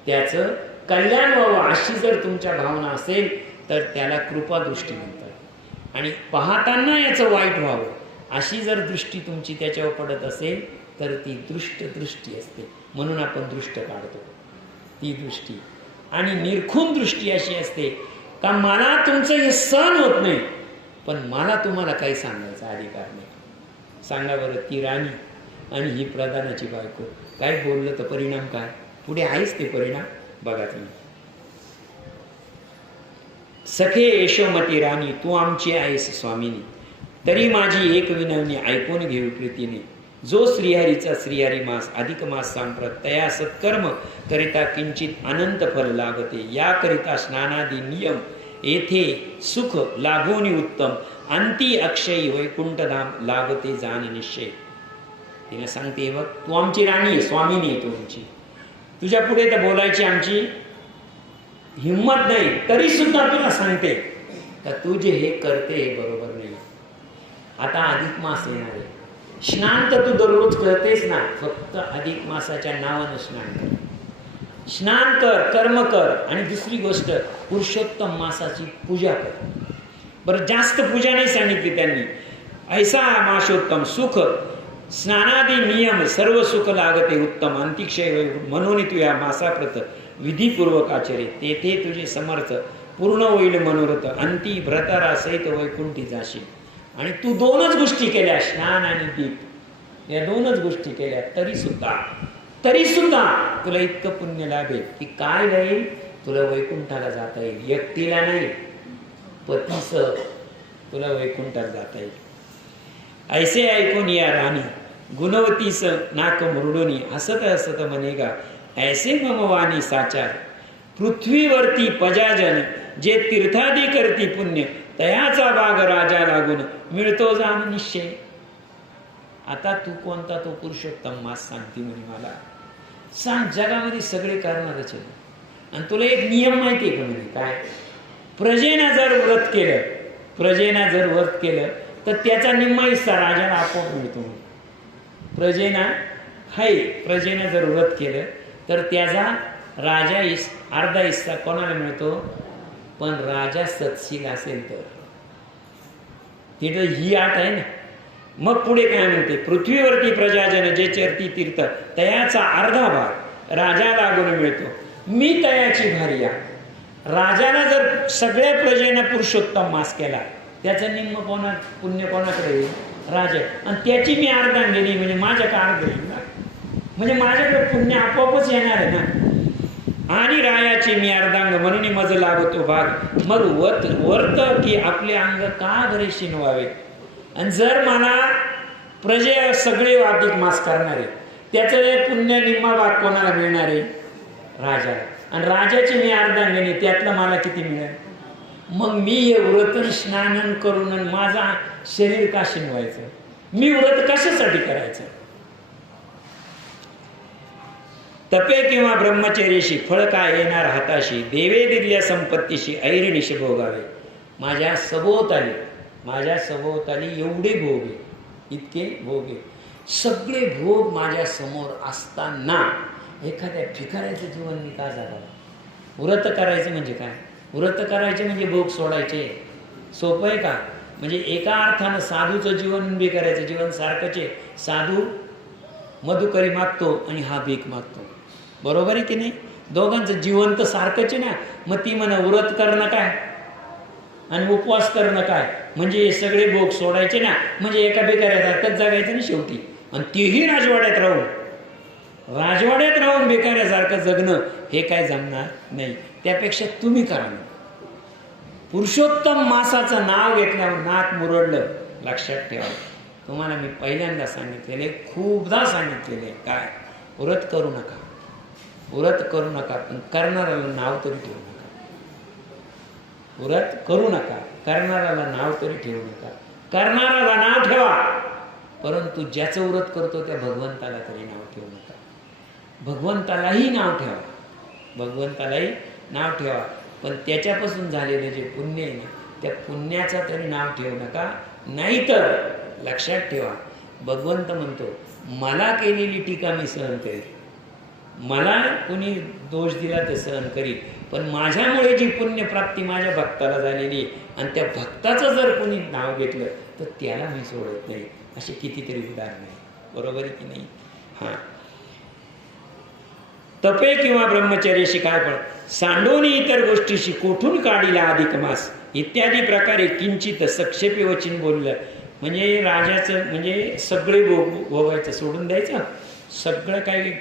त्याचं कल्याण व्हावं अशी जर तुमच्या भावना असेल तर त्याला कृपादृष्टी म्हणतात. आणि पाहताना याचं वाईट व्हावं अशी जर दृष्टी तुमची त्याच्यावर पडत असेल तर ती दृष्ट दृष्टी असते. म्हणून आपण दृष्ट काढतो ती दृष्टी. आणि निरखून दृष्टी अशी असते का मला तुमचं हे सहन होत नाही, पण मला तुम्हाला काही सांगायचा अधिकार नाही. सांगा बरं, ती राणी आणि ही प्रधानाची बायको काय बोललं तर परिणाम काय? पुढे आहेच ते परिणाम, बघा तुम्ही. सखे यशोमती राणी, तू आमची आहेस स्वामिनी, तरी माझी एक विनवणी ऐकून घेऊ प्रीतीने. जो श्रीहरीचा श्रीहरी मास अधिक मास सांप्रत तया सत्कर्म करिता किंचित अनंत फल लागते. याकरिता स्नानादी नियम येथे सुख लागोनी उत्तम अंती अक्षयी वैकुंठधाम लागते जाण निश्चय. तिला सांगते बघ तू आमची राणी आहे, स्वामिनी आहे तू आमची, तुझ्या पुढे तर बोलायची आमची हिम्मत नाही, तरी सुद्धा तुला सांगते का तू जे हे करते हे बरोबर नाही. आता अधिक मास येणार आहे, स्नान तर तू दररोज करतेस ना, फक्त अधिक मासाच्या नावानं स्नान कर, स्नान कर, कर्म कर. आणि दुसरी गोष्ट पुरुषोत्तम मासाची पूजा कर. बरं जास्त पूजा नाही सांगितली त्यांनी. ऐसा मासोत्तम सुख स्नानादी नियम सर्व सुख लागते उत्तम अंतिक्षय म्हणून तू या मासाप्रत विधीपूर्वक आचरे तेथे तुझे समर्थ पूर्ण होईल मनोरथ अंती भ्रतारा सहित वैकुंठी जाशील. आणि तू दोनच गोष्टी केल्या, स्नान आणि दीप, या दोनच गोष्टी केल्या, तरी सुद्धा तुला इतकं पुण्य लाभेल की काय राहील, तुला वैकुंठाला जाता येईल. एकटीला नाही, पतीसह तुला वैकुंठाला जाता येईल. ऐसे ऐकून या राणी गुणवतीस नाक मुरडोनी हसत हसत म्हणेगा ऐसे मम वाणी साचार. पृथ्वीवरती पजाजन जे तीर्थादी करती पुण्य तयाचा भाग राजा लागून मिळतो जाण निश्चय. आता तू कोणता तो पुरुषोत्तम मास सांगते म्हणे मला सांग. जगामध्ये सगळे करणारच आहे. आणि तुला एक नियम माहिती आहे का म्हणे काय, प्रजेनं जर व्रत केलं तर त्याचा निम्मा हिस्सा राजाला आपोआप मिळतो. प्रजेनं जर व्रत केलं तर त्याचा राजा अर्धा हिस्सा कोणाला मिळतो, पण राजा सत्शील असेल तर. तिथं ही आठ आहे ना. मग पुढे काय म्हणते, पृथ्वीवरती प्रजाजन जे चरती तीर्थ तयाचा अर्धा भाग राजा लागून मिळतो. मी तयाची भार्या. राजाला जर सगळ्या प्रजेनं पुरुषोत्तम मास केला त्याचं निम्म पुण्य कोणाकडे येईल, राजा. आणि त्याची मी अर्धांगिनी म्हणजे माझ्याकडे अर्ध येईल ना, म्हणजे माझ्याकडे पुण्य आपोआपच येणार आहे ना. आणि रायाचे मी अर्धांग म्हणून मज लागतो भाग. मग वर्त की आपले अंग का बरे शिनवावे. आणि जर मला प्रजे सगळे अधिक मास करणारे त्याचं पुण्य निम्मा भाग कोणाला मिळणार आहे, राजाला. आणि राजाची मी अर्धांगिनी त्यातलं मला किती मिळेल. मग मी हे व्रत स्नान करून माझा शरीर का शिनवायचं, मी व्रत कशासाठी करायचं. तपे किंवा ब्रह्मचर्याशी फळ काय येणार हाताशी देवे दिल्या संपत्तीशी ऐरणीश भोगावे. माझ्या सभोवताली एवढे भोग आहे, इतके भोग आहे, सगळे भोग माझ्या समोर असताना एखाद्या भिकाऱ्याचं जीवन मी का जगावं. व्रत करायचं म्हणजे काय, व्रत करायचे म्हणजे भोग सोडायचे. सोपं आहे का. म्हणजे एका अर्थानं साधूचं जीवन भिकाऱ्याचं जीवन सारखंच आहे. साधू मधुकरी मागतो आणि हा भीक मागतो, बरोबर आहे की नाही. दोघांचं जीवन तर सारखंच आहे ना. मग ती म्हणा व्रत करणं काय आणि उपवास करणं काय, म्हणजे हे सगळे भोग सोडायचे ना, म्हणजे एका भिकाऱ्यासारखंच जगायचं ना शेवटी. आणि तेही राजवाड्यात राहून भिकाऱ्यासारखं जगणं हे काय जमणार नाही. त्यापेक्षा तुम्ही करा. पुरुषोत्तम मासाचं नाव घेतल्यावर नाक मुरडलं, लक्षात ठेवा. तुम्हाला मी पहिल्यांदा सांगितलेले, खूपदा सांगितलेले, काय व्रत करू नका, पण करणाऱ्याला नाव तरी ठेवू नका. व्रत करू नका, करणाऱ्याला नाव तरी ठेवू नका. करणाऱ्याला नाव ठेवा, परंतु ज्याचं व्रत करतो त्या भगवंताला तरी नाव ठेवू नका. भगवंतालाही नाव ठेवा, पण त्याच्यापासून झालेले जे पुण्य आहे ना, त्या पुण्याचा तरी नाव ठेवू नका. नाहीतर लक्षात ठेवा, भगवंत म्हणतो मला केलेली टीका मी सहन करेल, मला कोणी दोष दिला तर सहन करील, पण माझ्यामुळे जी पुण्यप्राप्ती माझ्या भक्ताला झालेली आहे आणि त्या भक्ताचं जर कोणी नाव घेतलं तर त्याला मी सोडत नाही. असे कितीतरी उदाहरण आहे, बरोबर आहे की नाही. हां, तपे किंवा ब्रह्मचर्याशी काय पण सांडोनी इतर गोष्टीशी कोठून काढिला अधिक मास इत्यादी प्रकारे किंचित सक्षेपी वचन बोललं. म्हणजे राजाचं म्हणजे सगळे भोगायचं सोडून द्यायचं, सगळं काही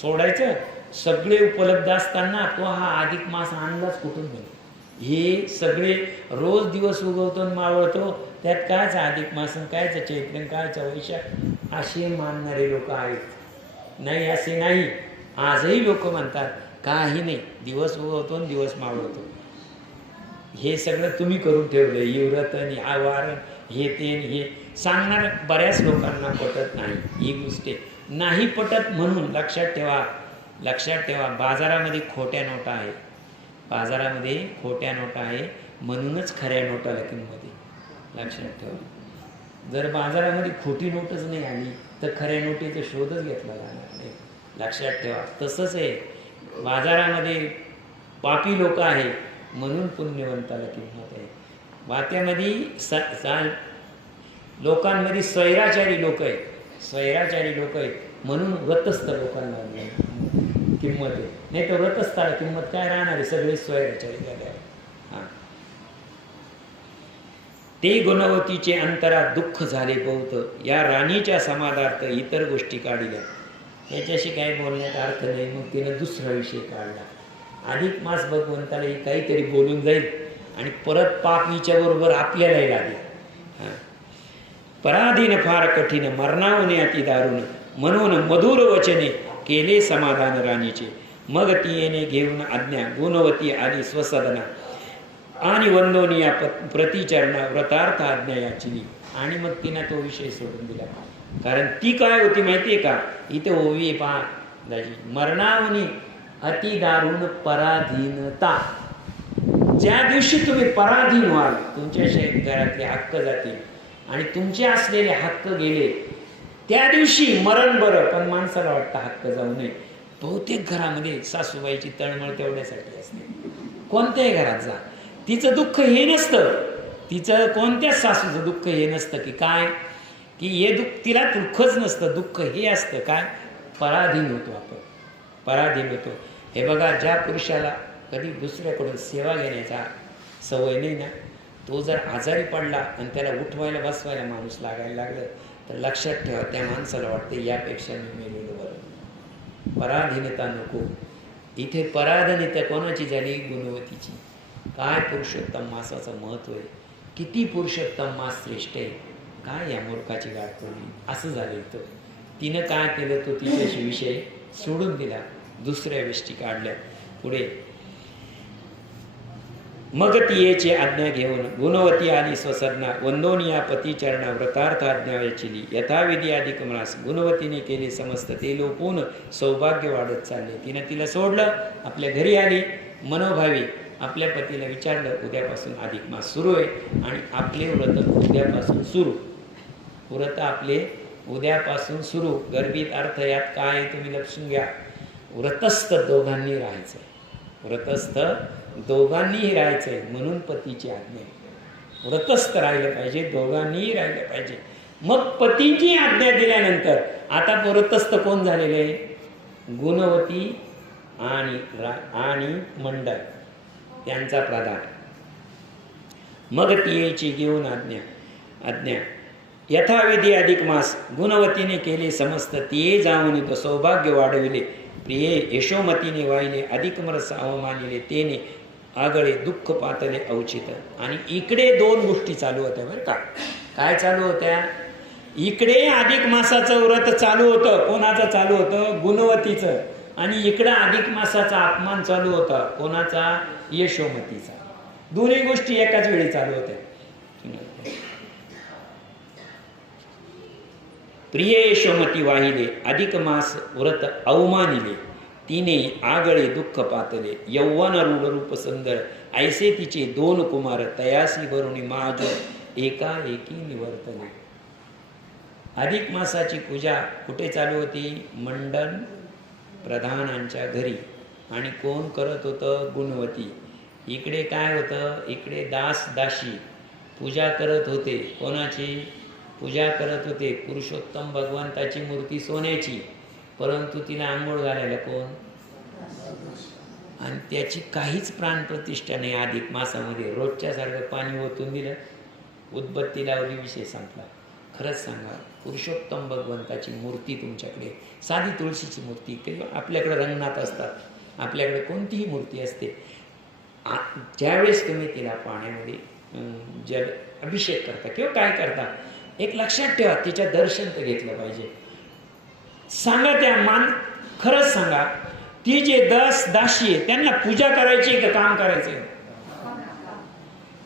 सोडायचं, सगळे उपलब्ध असताना तो हा अधिक मास आणलाच कुठून मिळेल. हे सगळे रोज दिवस उगवतो मावळतो, त्यात कायच अधिक मास, कायचं चैत्र, कायचं वैशाख, असे मानणारे लोक आहेत. नाही असे नाही. आजही लोक म्हणतात काही नाही, दिवस उगवतो आणि दिवस मावळतो. हे सगळं तुम्ही करून ठेवलं, युव्रत आणि आवारण हे ते हे सांगणार बऱ्याच लोकांना पटत नाही. ही गोष्ट नाही पटत म्हणून लक्षात ठेवा, लक्षात ठेवा. बाजारामध्ये खोट्या नोटा आहे, बाजारामध्ये खोट्या नोटा आहे म्हणूनच खऱ्या नोटाला किंमत आहे. लक्षात ठेवा. जर बाजारामध्ये खोटी नोटच नाही आली तर खऱ्या नोटीचा शोधच घेतला जाणार नाही. लक्षात ठेवा. तसंच आहे, बाजारामध्ये पापी लोक आहे म्हणून पुण्यवंताला किंमत आहे. वात्यामध्ये लोकांमध्ये स्वैराचारी लोक आहेत, स्वैराचारी लोक आहेत म्हणून व्रतस्थ लोकांना किंमत आहे. नाही तर व्रतस्थाला किंमत काय राहणार आहे, सगळे स्वैराचारी झाले. हां, ते गुणवतीचे अंतरात दुःख झाले बहुत, या राणीच्या समाधार्थ इतर गोष्टी काढल्या. याच्याशी काही बोलण्यात अर्थ नाही. मग तिने दुसरा विषय काढला. अधिक मास भगवंताला काहीतरी बोलून जाईल आणि परत पाप हिच्याबरोबर आपल्यालाही लागेल. हां, पराधीन फार कठीण, मरणावने अति दारुण, म्हणून मधुर वचने केले समाधान राणीचे. मग ती येणे घेऊन आज्ञा, गुणवती आली स्वसदना, आणि वंदोनिया प्रतिचरणा व्रतार्थ आज्ञा याचिली. आणि मग तिनं तो विषय सोडून दिला. कारण ती काय होती माहिती आहे का, इथे ओवी पहा दाजी, मरणावनी अति दारुण पराधीनता. ज्या दिवशी तुम्ही पराधीन व्हाल, तुमच्या घरातले हक्क जातील आणि तुमचे असलेले हक्क गेले, त्या दिवशी मरण बरं. पण माणसाला वाटतं हक्क जाऊ नये. बहुतेक घरामध्ये सासूबाईची तळमळ तेवढ्यासाठी असते. कोणत्याही घरात जा, तिचं दुःख हे नसतं, तिचं कोणत्याच सासूचं दुःख हे नसतं की काय, की हे दुःख तिला दुःखच नसतं. दुःख हे असतं काय, पराधीन होतो आपण, पराधीन होतो. हे बघा, ज्या पुरुषाला कधी दुसऱ्याकडून सेवा घेण्याचा सवय नाही ना, तो जर आजारी पडला आणि त्याला उठवायला बसवायला माणूस लागायला लागलं तर लक्षात ठेवा, त्या माणसाला वाटतं यापेक्षा मी मेलेलो बरं. पराधीनता नको. इथे पराधीनता कोणाची झाली, गुणवतीची. काय पुरुषोत्तम मासाचं महत्त्व आहे, किती पुरुषोत्तम मास श्रेष्ठ आहे, काय या मूर्खाची गाठ पडली, असं झालं. तर तिनं काय केलं, तो तिच्याशी विषय सोडून दिला, दुसऱ्या गोष्टी काढल्या. पुढे मग तियेची आज्ञा घेऊन गुणवती आली स्वसदना, वंदोनिया पतिचरणा व्रतार्थ आज्ञा याचिली. यथाविधी अधिक मास गुणवतीने केले समस्त, ते लोपून सौभाग्य वाढत चालले. तिनं तिला सोडलं, आपल्या घरी आली. मनोभावी आपल्या पतीला विचारलं, उद्यापासून अधिक मास सुरू आहे आणि आपले व्रत उद्यापासून सुरू. व्रत आपले उद्यापासून सुरू. गर्भित अर्थ यात काय तुम्ही लक्षून घ्या. व्रतस्थ दोघांनी राहायचं, व्रतस्थ दोघांनीही राहायचंय म्हणून पतीची आज्ञा आहे. व्रतस्थ राहिलं पाहिजे, दोघांनीही राहिलं पाहिजे. मग पतीची आज्ञा दिल्यानंतर आता व्रतस्थ कोण झालेले, गुणवती आणि मंडळ, त्यांचा प्रधान. मग तियेची घेऊन आज्ञा यथाविधी अधिक मास गुणवतीने केले समस्त, तिये जाऊन सौभाग्य वाढविले. प्रिये यशोमतीने वाहिले, अधिक मरस अवमानिले, तेने आगळे दुःख पातले औचित. आणि इकडे दोन गोष्टी चालू होत्या बरं का. काय चालू होत्या, इकडे अधिक मासाचं व्रत चालू होतं. कोणाचं चालू होतं, गुणवतीचं. आणि इकडं अधिक मासाचा अपमान चालू होता, कोणाचा, यशोमतीचा. दोन्ही गोष्टी एकाच वेळी चालू होत्या. प्रिय यशोमती वाहिले, अधिक मास व्रत अवमानिले, तिने आगळे दुःख पातले. यौवन रूढ रूप सुंदर, ऐसे तिचे दोन कुमार, तयासी भरुणी माज एकाएकी निवर्तले. अधिक मासाची पूजा कुठे चालू होती, मंडन प्रधानांच्या घरी. आणि कोण करत होतं, गुणवती. इकडे काय होतं, इकडे दास दासी पूजा करत होते. कोणाची पूजा करत होते, पुरुषोत्तम भगवंताची मूर्ती सोन्याची, परंतु तिला आंघोळ घालायला कोण, आणि त्याची काहीच प्राणप्रतिष्ठा नाही. अधिक मासामध्ये रोजच्या सारखं पाणी ओतून दिलं, उदबत्ती लावली, विषय संपला. खरंच सांगा, पुरुषोत्तम भगवंताची मूर्ती तुमच्याकडे, साधी तुळशीची मूर्ती किंवा आपल्याकडे रंगनाथ असतात, आपल्याकडे कोणतीही मूर्ती असते, ज्यावेळेस तुम्ही तिला पाण्यामध्ये जल अभिषेक करता किंवा काय करता, एक लक्षात ठेवा, तिच्या दर्शन तर घेतलं पाहिजे. सांगा त्या खरंच सांगा, ती जे दासी आहे त्यांना पूजा करायची का काम करायचं?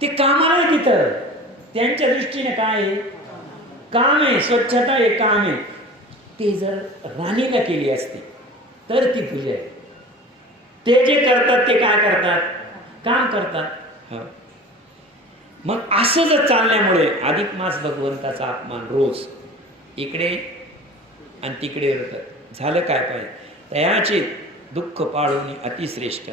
ते कामाला आहे तिथं. त्यांच्या दृष्टीने काय आहे? काम आहे, स्वच्छता आहे, काम आहे. ते जर राणीला केली असती तर ती पूजा आहे. ते जे करतात ते काय करतात? काम करतात. मग असं जर चालल्यामुळे अधिक मास भगवंताचा अपमान रोज इकडे आणि तिकडे होतं. झालं काय पाहिजे? तयाचे दुःख पाळून अतिश्रेष्ठ.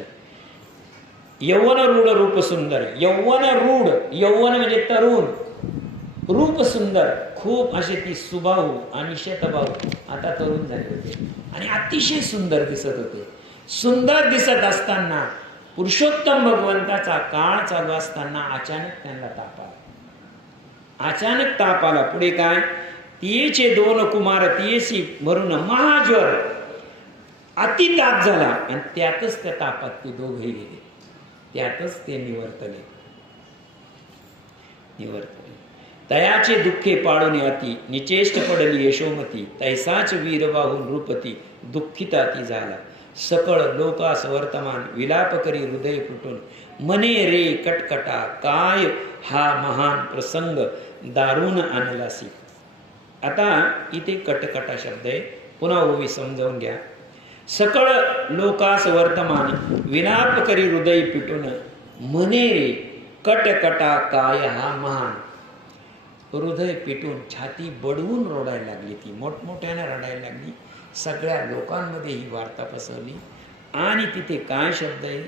यौवन रूढ रूप सुंदर. यौवन रूढ, यौवन म्हणजे तरुण, रूप सुंदर, खूप असे ती सुबाहू आणि शतबाहू, आता तरुण झाले होते आणि अतिशय सुंदर दिसत होते. सुंदर दिसत असताना पुरुषोत्तम भगवंताचा काळ चालू असताना अचानक त्यांना ताप आला. अचानक ताप आला. पुढे काय? तियेचे 2 कुमार तियेशी भरून महाज्वर, अति ताप झाला आणि त्यातच त्या तापात ते दोघेही गेले. त्यातच ते निवर्तले. तयाचे दुःखे पाळून अति निचेष्ट पडली यशोमती. तैसाच वीरबाहून रूपती दुःखिता ती झाला. सकळ लोकास वर्तमान विलाप करी हृदय फुटून. मने रे कटकटा काय हा महान प्रसंग दारुण आणलासी. आता इथे कटकटा शब्द आहे, पुन्हा ओवी समजावून घ्या. सकळ लोकास वर्तमान विलाप करी हृदय पिटून. मने रे कटकटा काय हा महान. हृदय पिटून छाती बडवून रडायला लागली. ती मोठमोठ्याने रडायला लागली. सगळ्या लोकांमध्ये ही वार्ता पसरली. आणि तिथे काय शब्द आहे?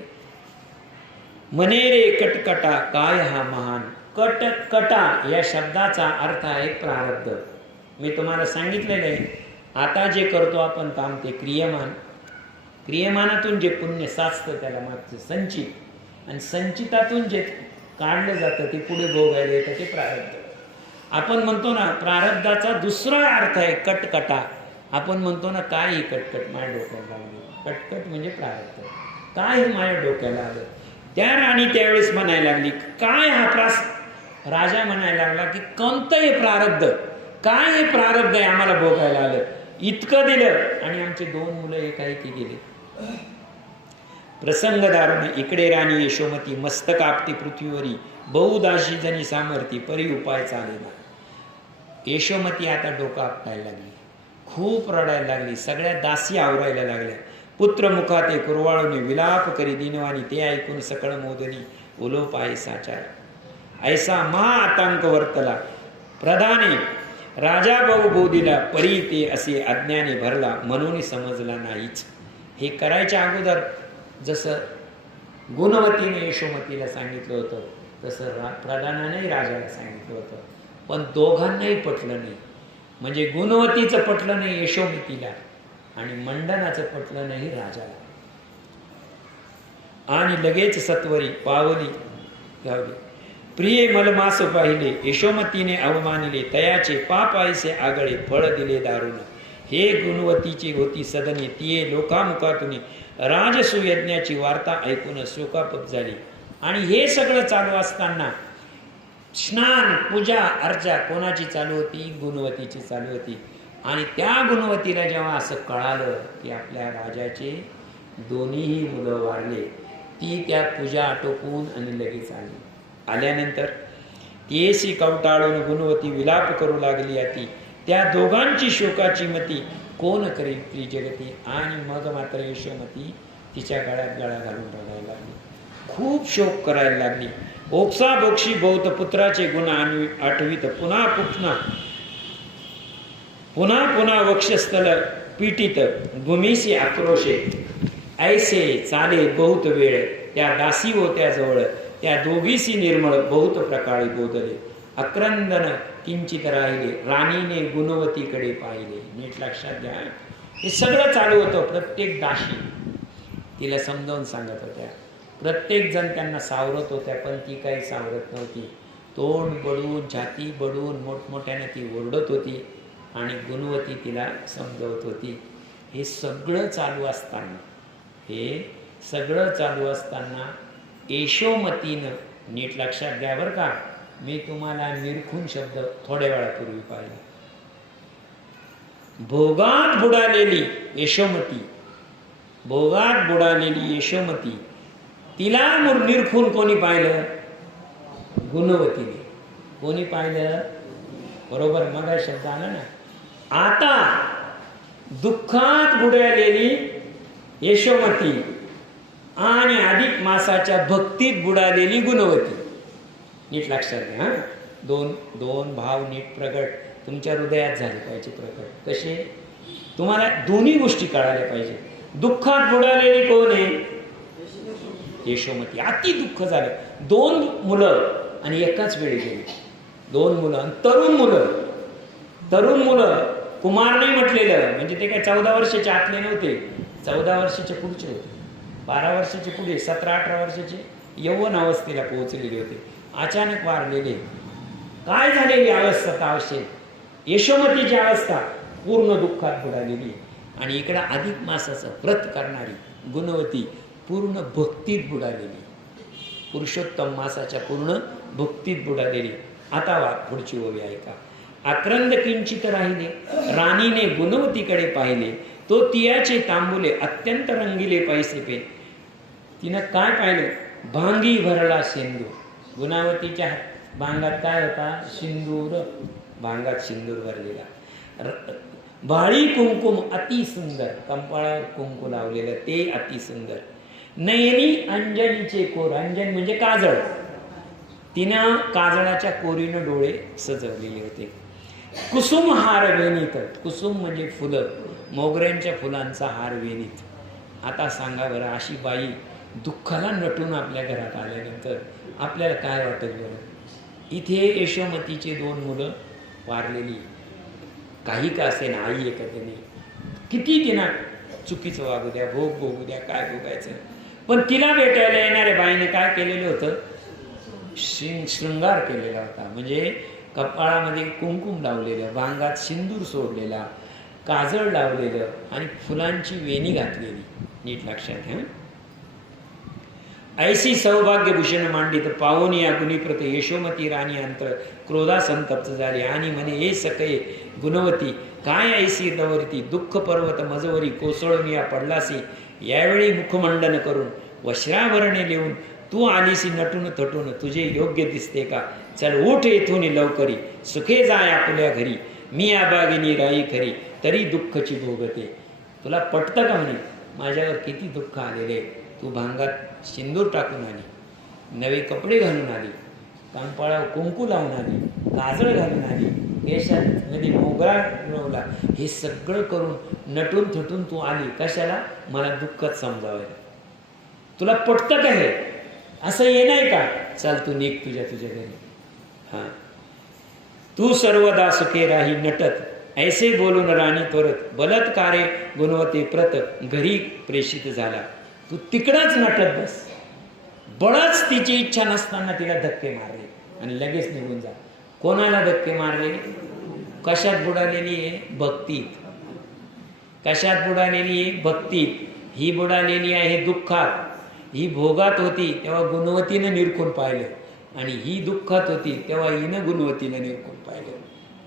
मने रे कटकटा काय हा महान. कटकटा या शब्दाचा अर्थ आहे प्रारब्ध. मी तुम्हाला सांगितलेलं आहे, आता जे करतो आपण काम ते क्रियमान. क्रियमानातून जे पुण्य साचतं त्याला मागचं संचित, आणि संचितातून जे काढलं जातं ते पुढे भोगायला येतं ते प्रारब्ध. आपण म्हणतो ना प्रारब्धाचा दुसरा अर्थ आहे कटकटा. आपण म्हणतो ना काय ही कटकट माझ्या डोक्याला लागली. कटकट म्हणजे प्रारब्ध. काय माझ्या डोक्याला आलं. त्या राणी त्यावेळेस म्हणायला लागली काय हा राजा म्हणायला लागला की कोणतं हे प्रारब्ध, काय हे प्रारब्ध आहे आम्हाला भोगायला आलं. इतकं दिलं आणि आमचे 2 मुलं एकाएकी गेले. प्रसंग दारुण. इकडे राणी यशोमती मस्तक आपटी पृथ्वीवरी. बहुदाशी जनी सामर्थी परी उपाय चालेना. यशोमती आता डोकं आपटायला लागली, खूप रडायला लागली. सगळ्या दासी आवरायला लागल्या. पुत्र मुखाते कुरवाळूने विलाप करी दिनवानी. ते ऐकून सकळ मोदनी उलोप आहे साचार. ऐसा महा आतंक वर्तला प्रधाने. राजा भाऊ बोधीला परी ते असे अज्ञाने भरला. म्हणून समजला नाहीच. हे करायच्या अगोदर जसं गुणवतीने यशोमतीला सांगितलं होतं तसं प्रधानानेही राजाला सांगितलं होतं, पण दोघांनाही पटलं नाही. म्हणजे गुणवतीचं पटलं नाही यशोमतीला आणि मंडनाचं पटलं नाही राजाला. आणि लगेच सत्वरी पावली गावली. प्रिय मलमास पाहिले यशोमतीने अवमानिले. तयाचे पाप ऐसे आगळे फळ दिले दारुण. हे गुणवतीची होती सदनी. तिये लोकामुखातून राजसुयज्ञाची वार्ता ऐकून शोकापत झाली. आणि हे सगळं चालू असताना स्नान पूजा अर्चा कोणाची चालू होती? गुणवतीची चालू होती. आणि त्या गुणवतीला जेव्हा असं कळालं की आपल्या राजाचे 2ही मुलं वारले, ती त्या पूजा आटोपून आणि लगेच आली. आल्यानंतर तेसी कवटाळून गुणवती विलाप करू लागली अति. त्या दोघांची शोकाची मती कोण करेल त्रिजगती. आणि मग मात्र यशोमती तिच्या गळ्यात गळा घालून रडायला लागली, खूप शोक करायला लागली. ओक्सा बोक्षी बहुत पुत्राचे गुण आठवीत. पुन्हा वक्षस्थल पीटित भूमीसी आक्रोशे. ऐसे चाले बहुत वेळ. त्या दासी होत्या जवळ. त्या दोघीसी निर्मळ बहुत प्रकाळी बोधले. अक्रंदन किंचित राहिले. राणीने गुणवतीकडे पाहिले. नीट लक्षात घ्या, हे सगळं चालू होतं. प्रत्येक दासी तिला समजावून सांगत होत्या. प्रत्येक जण त्यांना सावरत होत्या, पण ती काही सावरत नव्हती. तोंड बडवून छाती बडवून मोठमोठ्याने ती ओरडत होती आणि गुणवती तिला समजवत होती. हे सगळं चालू असताना यशोमतीनं, नीट लक्षात घ्या बरं का, मी तुम्हाला निरखून शब्द थोड्या वेळापूर्वी पाहिला. भोगात बुडालेली यशोमती, भोगात बुडालेली यशोमती, तिला निरखून कोणी पाहिलं? गुणवतीने. कोणी पाहिलं? बरोबर मग शब्द आला ना. आता दुःखात बुडालेली यशोमती आणि अधिक मासाच्या भक्तीत बुडालेली गुणवती. नीट लक्षात घ्या. दोन दोन भाव नीट प्रगट तुमच्या हृदयात झाले पाहिजे प्रकट. कसे? तुम्हाला दोन्ही गोष्टी कळायला पाहिजे. दुःखात बुडालेली कोण आहे? यशोमती. अति दुःख झालं. 2 मुलं आणि एकाच वेळी गेली. 2 मुलं, तरुण मुलं. तरुण मुलं, कुमार नाही म्हटलेलं, म्हणजे ते काय 14 वर्षाचे आतले नव्हते, 14 वर्षाचे पुढचे होते, 12 वर्षाचे पुढे, 17-18 वर्षाचे यौवन अवस्थेला पोहोचलेले होते. अचानक वारलेले. काय झालेली अवस्था? अवशेष. यशोमतीची अवस्था पूर्ण दुःखात बुडालेली. आणि इकडं अधिक मासाचं व्रत करणारी गुणवती पूर्ण भक्तीत बुडालेली. पुरुषोत्तम मासाच्या पूर्ण भक्तीत बुडालेली. आता पुढची ओवी ऐका. आक्रंद किंचित राहिले, राणीने गुणवतीकडे पाहिले, तो तियाचे तांबुले अत्यंत रंगिले पैसे पे. तिनं काय पाहिलं? भांगी भरला सिंदूर. गुणावतीच्या भांगात काय होता? सिंदूर. भांगात सिंदूर भरलेला. भाळी कुंकुम अति सुंदर. कंपाळावर कुंकू लावलेलं ते अति सुंदर. नयनी अंजनीचे कोर. अंजन म्हणजे काजळ. तिनं काजळाच्या कोरीनं डोळे सजवलेले होते. कुसुम हार वेणीत. कुसुम म्हणजे फुलं, मोगऱ्यांच्या फुलांचा हार वेणीत. आता सांगा बरं, अशी बाई दुःखाला नटून आपल्या घरात आल्यानंतर आपल्याला काय वाटत बरं? इथे यशोमतीचे 2 मुलं वारलेली. काही का असे ना, आई एकत्र नाही. किती तिनं चुकीचं वागू द्या, भोग भोगू द्या, काय भोगायचं. पण तिला भेटायला येणाऱ्या बाईने काय केलेलं होतं? शृंगार केलेला होता. म्हणजे कपाळामध्ये कुंकुम लावलेलं, भांगात सिंदूर सोडलेला, काजळ लावलेलं आणि फुलांची वेणी घातलेली. नीट लक्षात घ्या. ऐसी सौभाग्यभूषण मांडली तर पावून या गुणीप्रत यशोमती राणी अंतर क्रोधा संतप्त झाली आणि म्हणे, हे सखे गुणवती, काय ऐसी दवरती, दुःख पर्वत मजवरी कोसळून या पडलासी. यावेळी मुखमंडन करून वस्त्राभरणे लिहून तू आलीसी नटून थटून, तुझे योग्य दिसते का? चल उठ येथून लवकरी, सुखे जाय आपल्या घरी. मी आबागिनी राई खरी, तरी दुःखची भोगते. तुला पटतं का म्हणे माझ्यावर किती दुःख आलेले? तू भांगात सिंदूर टाकून आली, नवे कपडे घालून आली, कानपाळावर कुंकू लावून आली, काजळ घालून आली, केशात मध्ये मोगरा मिळवला, हे सगळं करून नटून थटून तू आली. कशाला? मला दुःखच समजावायला. तुला पटतं का हे? असं ये नाही का? चल तू निघ तुझ्या घरी. हां, तू सर्वदा सुखे राही नटत, ऐसे बोलून राणी त्वरत, बलात्कारे गुणवते प्रत घरी प्रेषित झाला. तू तिकडंच नटत बस. बळच तिची इच्छा नसताना तिला धक्के मारले आणि लगेच निघून जा. कोणाला धक्के मारले? कशात बुडालेली आहे? भक्तीत. कशात बुडालेली आहे? भक्तीत. ही बुडालेली आहे दुःखात. ही भोगात होती तेव्हा गुणवतीनं निरखून पाहिलं आणि ही दुःखात होती तेव्हा हिनं गुणवतीनं निरखून पाहिलं.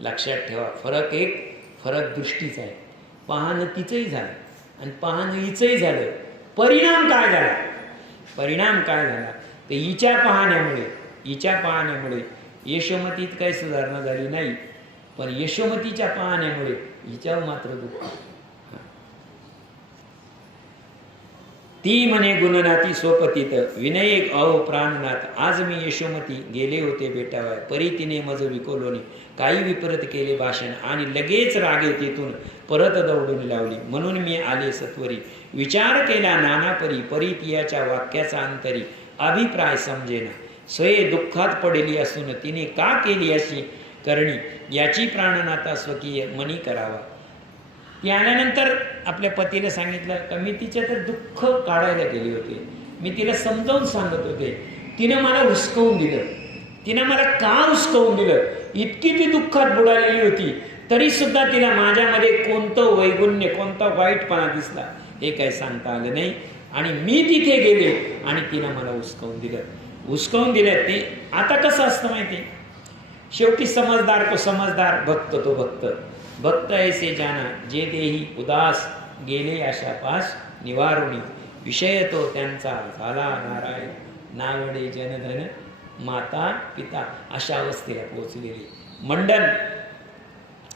लक्षात ठेवा, फरक दृष्टीचा आहे. पाहणं तिचंही झालं आणि पाहणं हिचंही झालं. परिणाम काय झाला? परिणाम काय झाला? तर हिच्या पाहण्यामुळे यशोमतीत काही सुधारणा झाली नाही, पण यशोमतीच्या पाहण्यामुळे हिच्यावर मात्र दुःख. ती म्हणे गुणनाती सोपतीत, विनय एक अहो प्राणनाथ, आज मी यशोमती गेले होते भेटावया, परी तिने मज विकोलोनी काही विपरीत केले भाषण आणि लगेच रागे तेथून परत दौडून लावली. म्हणून मी आले सत्वरी, विचार केला नाना परी तियाच्या वाक्याचा अंतरी अभिप्राय समजेना. स्वये दुःखात पडली असून तिने का केली अशी करणी, याची प्राणनाथा स्वकीय मनी करावा. ती आल्यानंतर आपल्या पतीला सांगितलं का मी तिच्या तर दुःख काढायला गेली होते, मी तिला समजावून सांगत होते, तिनं मला हुसकवून दिलं. तिनं मला का हुसकवून दिलं? इतकी ती दुःखात बुडालेली होती तरी सुद्धा तिला माझ्यामध्ये कोणतं वैगुण्य, कोणता वाईटपणा दिसला हे काही सांगता आलं नाही. आणि मी तिथे गेले आणि तिनं मला हुसकवून दिलं. ते आता कसं असतं माहिती? शेवटी समजदार तो समजदार, भक्त तो भक्त. भक्त ऐसे जाना जे देही उदास, गेले आशा पास निवारुणी. विषय तो त्यांचा झाला नारायण, नावडे जनधन माता पिता. अशा अवस्थेला पोचलेले मंडन.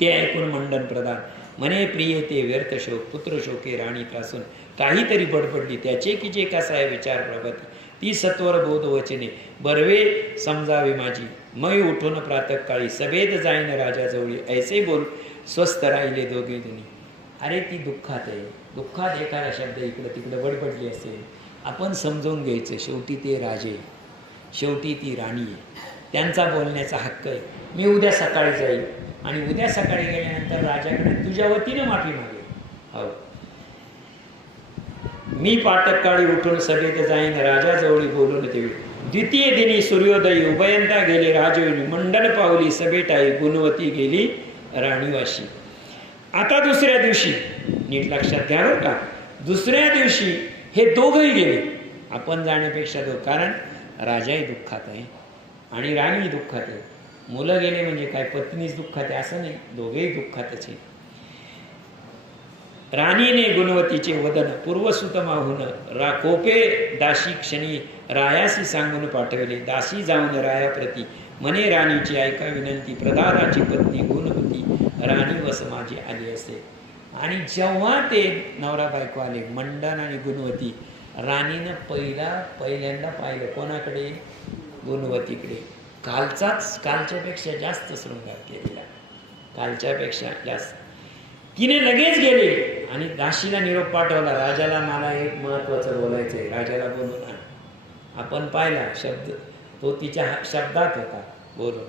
ते ऐकून मंडन प्रधान म्हणे, प्रिय ते व्यर्थ शोक, पुत्र शोके राणी त्रासून. काहीतरी बडबडली त्याचे की जे कसा आहे विचार प्रगती. ती सत्वर बोध वचने बर्वे समजावे माझी. मै उठून प्रातःकाळी सभेत जाईन राजाजवळी. ऐसे बोल स्वस्थ राहिले दोघे जणी. अरे ती दुःखात आहे, दुःखात एखादा शब्द इकडं तिकडं बडबडली असेल, आपण समजून घ्यायचं. शेवटी ते राजे, शेवटी ती राणी आहे, त्यांचा बोलण्याचा हक्क आहे. मी उद्या सकाळी जाईल आणि उद्या सकाळी गेल्यानंतर राजाकडे तुझ्या वतीनं माफी मागेल. हो, मी पाटकाळी उठून सभेत जाईन राजाजवळी बोलून देवी. द्वितीय दिनी सूर्योदयी उभयंता गेले राजविणी. मंडन पावली सभेटाई, गुणवती गेली राणीवाशी. आता दुसऱ्या दिवशी नीट लक्षात घ्या बरं का, दुसऱ्या दिवशी हे दोघंही गेले. आपण जाण्यापेक्षा कारण राजाही दुःखात आहे आणि राणीही दुःखात आहे. मुलं गेले म्हणजे काय पत्नीच दुःखात आहे असं नाही, दोघेही दुःखातच आहे. राणीने गुणवतीचे वदन पूर्वसुत माहून कोपे दासी क्षणी रायासी सांगून पाठविले. दासी जाऊन रायाप्रती म्हणे, राणीची ऐका विनंती, प्रधानाची पत्नी गुणवती राणी वस माझी आली असे. आणि जेव्हा ते नवरा बायको आले, मंडन आणि गुणवती, राणीनं पहिल्यांदा पाहिलं कोणाकडे? गुणवतीकडे. कालच्यापेक्षा जास्त शृंगार केलेला, कालच्यापेक्षा जास्त. तिने लगेच गेले आणि दासीला निरोप पाठवला, राजाला मला एक महत्वाचं बोलायचं आहे, राजाला बोलून आण. आपण पाहिला शब्द तो तिच्या शब्दात होता, बोलून.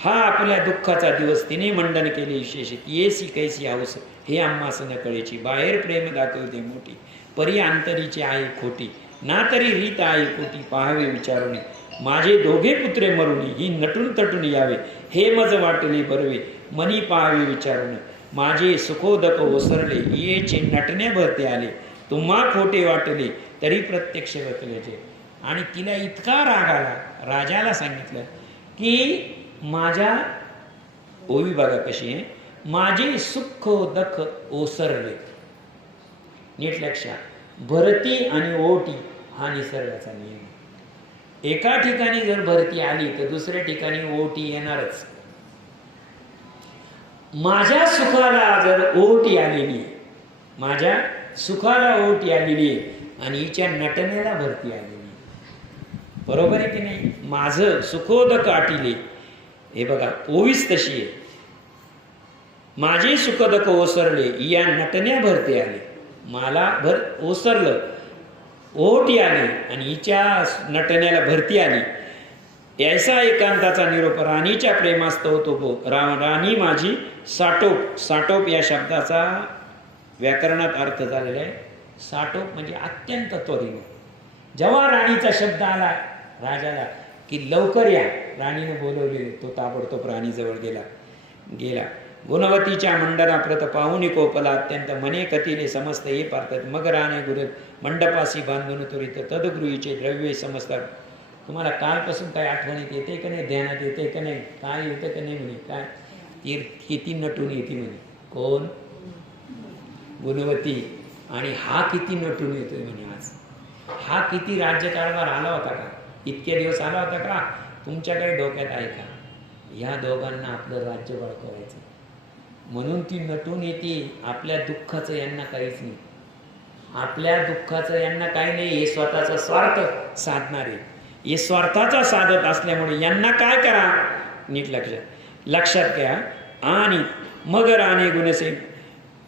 हा आपल्या दुःखाचा दिवस तिने मंडन केले विशेषित. येसी कैसी हाऊस हे आम्हास न कळेची. बाहेर प्रेम दाखवते मोठी, परी अंतरीची आहे खोटी. ना तरी रीत आहे कोटी, पाहावे विचारुनी. माझे दोघे पुत्रे मरुनी, ही नटून तटून यावे. हे मज वाटले बरवे, मनी पाहावे विचारून. माझे सुखोदक ओसरले, येचे नटण्या भरते आले. तुम्हा खोटे वाटले, तरी प्रत्यक्ष वकलेचे. आणि तिला इतका राग आला, राजाला सांगितलं की माझ्या ओवी बघा कशी आहे, माझे सुखोदक ओसरले. नीट लक्षात, भरती आणि ओटी हा निसर्गाचा नियम. एका ठिकाणी जर भरती आली तर दुसऱ्या ठिकाणी ओटी येणारच. माझ्या सुखाला जर ओटी आलेली, माझ्या सुखाला ओटी आलेली आणि हिच्या नटनेला भरती आलेली, बरोबर आहे की नाही? माझं सुखोदक आटिले, हे बघा ओवीस तशी आहे. माझे सुखोदक ओसरले, या नटण्या भरती आले. मला ओसरलं, ओटी आली आणि हिच्या नटण्याला भरती आली. ऐसा एकांताचा निरोप राणीच्या प्रेमास्तव तो राणी माझी साटोप. साटोप या शब्दाचा व्याकरणात अर्थ झालेला आहे, साटोप म्हणजे अत्यंत त्वरित. जेव्हा राणीचा शब्द आला राजाला की लवकर या, राणीने बोलवले, तो ताबडतोब राणीजवळ गेला. गुणवतीच्या मंडनाप्रत पाहुणी कोपला अत्यंत. मने कथिले समस्त हे पारतात. मग राणे गुरु मंडपासी बांधून त्वरित तदगृहीचे द्रव्य समजतात. तुम्हाला कालपासून काय आठवणीत येते का नाही, ध्यानात येते का नाही, काय येतं का नाही म्हणे, काय ती किती नटून येते म्हणे. कोण? गुणवती. आणि हा किती नटून येतोय म्हणे आज. हा किती राज्यकारभार आला होता का, इतके दिवस आला होता का? तुमच्या काही डोक्यात आहे का? ह्या दोघांना आपलं राज्य बळकवायचं म्हणून ती नटून येते. आपल्या दुःखाचं यांना काहीच नाही, आपल्या दुःखाचं यांना काही नाही. हे स्वतःचा स्वार्थ साधणारे, हे स्वार्थाचा साधत असल्यामुळे यांना काय करा, नीट लक्षात घ्या. आणि मग राणे गुणसे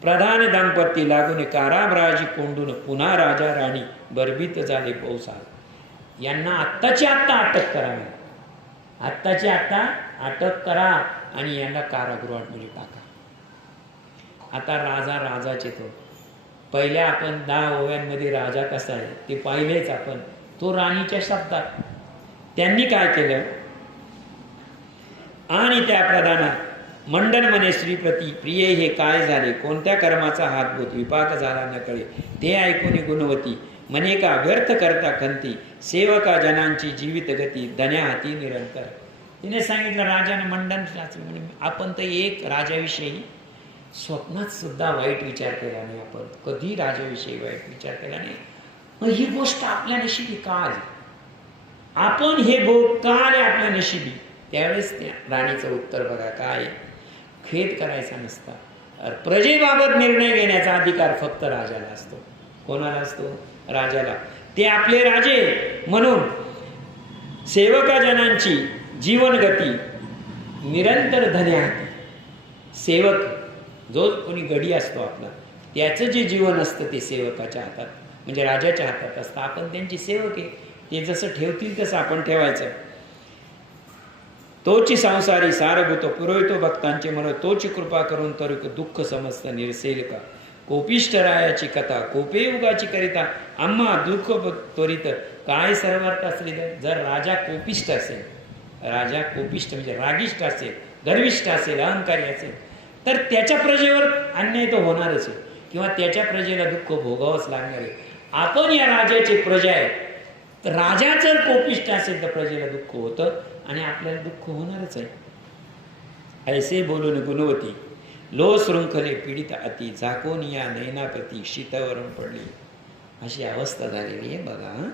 प्रधान दाम्पत्य लागून काराभराजी कोंडून पुन्हा राजा राणी बरबीत झाले पौसाल. यांना आत्ताची आत्ता अटक करावी, आत्ताची आत्ता अटक करा आणि यांना कारागृहात टाका. आता राजाच येतो. पहिल्या आपण 10 ओव्यांमध्ये राजा कसा आहे ते पाहिलेच आपण. तो राणीच्या शब्दात त्यांनी काय केलं. आणि त्या प्रधानात मंडन म्हणे श्रीप्रती, प्रिय हे काय झाले, कोणत्या कर्माचा हातभूत विपाक झाला न कळे. ते ऐकून गुणवती म्हणे का व्यर्थ करता खंती, सेवका जनांची जीवित गती धन्या हाती निरंतर. तिने सांगितलं राजाने मंडन म्हणे आपण तर एक राजाविषयी स्वप्नात सुद्धा वाईट विचार केला नाही, आपण कधी राजाविषयी वाईट विचार केला नाही. मग ही गोष्ट आपल्या नशिबी का आली, आपण हे भोग का आले आपल्या नशिबी. त्यावेळेस त्या राणीचं उत्तर बघा काय, खेद करायचा नसता. प्रजेबाबत निर्णय घेण्याचा अधिकार फक्त राजाला असतो. कोणाला असतो? राजाला. ते आपले राजे म्हणून सेवकाजनांची जीवनगती निरंतर धन्या. सेवक जो कोणी गडी असतो आपला, त्याचं जे जीवन असतं ते सेवकाच्या हातात म्हणजे राजाच्या हातात असतं. आपण त्यांची सेवक आहे, ते जसं ठेवतील तसं आपण ठेवायचं. तोची संसारी सारभूत पुरवितो भक्तांचे मन, तोची कृपा करून तर दुःख समस्त निरसेल का. कोपिष्ट रायाची कथा कोपे युगाची करिता, आम्हा दुःख त्वरित काय सर्वार्थ असले. जर राजा कोपिष्ट असेल, राजा कोपिष्ट म्हणजे रागिष्ट असेल, गर्विष्ठ असेल, अहंकारी असेल, तर त्याच्या प्रजेवर अन्याय तो होणारच आहे किंवा त्याच्या प्रजेला दुःख भोगावंच लागणार आहे. आपण या राजाचे प्रजा आहे, तर राजा जर कोपिष्ट असेल तर प्रजेला दुःख होतं आणि आपल्याला दुःख होणारच आहे. ऐसे बोलून गुणवती लो शृंखले पीडित अति, झाकोनिया नयनाप्रती शीतवरून पडली. अशी अवस्था झालेली आहे बघा.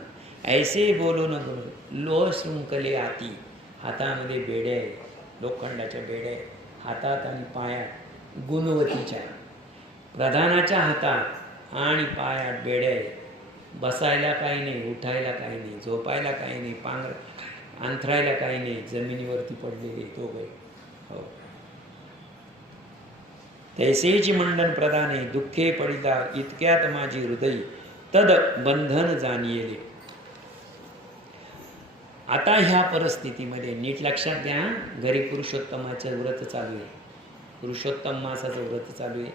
ऐसे बोलून गुण लो शृंखले अति, हातामध्ये बेड्या आहे, लोखंडाच्या बेड्या आहे हातात आणि पायात. गुणवतीच्या प्रधानाच्या हातात आणि पायात बेड्या आहे. बसायला काही नाही, उठायला काही नाही, झोपायला काही नाही, अंथरायला काही नाही, जमिनीवरती पडलेले दोघे. हो, तैसेची मंडन प्रधाने दुःखे पडिता, इतक्यात माझी हृदय तद बंधन जाणिले. आता ह्या परिस्थितीमध्ये नीट लक्षात घ्या, घरी पुरुषोत्तमाचं व्रत चालू आहे, पुरुषोत्तम मासाचं व्रत चालू आहे,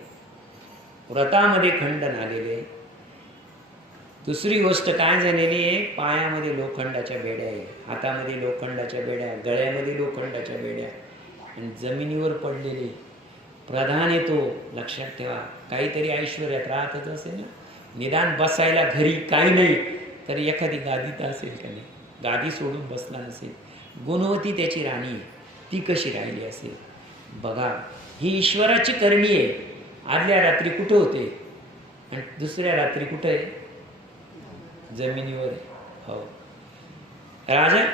व्रतामध्ये खंडन आलेले. दुसरी गोष्ट काय झालेली आहे, पायामध्ये लोखंडाच्या बेड्या आहे, हातामध्ये लोखंडाच्या बेड्या, गळ्यामध्ये लोखंडाच्या बेड्या आणि जमिनीवर पडलेले. प्रधान येतो, लक्षात ठेवा, काहीतरी ऐश्वर्यात राहतच असेल ना, निदान बसायला घरी काही नाही तर एखादी गादी तर असेल का नाही, गादी सोडून बसला नसेल. गुणवती त्याची राणी, ती कशी राहिली असेल बघा. ही ईश्वराची करणी आहे. आदल्या रात्री कुठे होते आणि दुसऱ्या रात्री कुठे आहे, जमिनीवर आहे. हो, राजा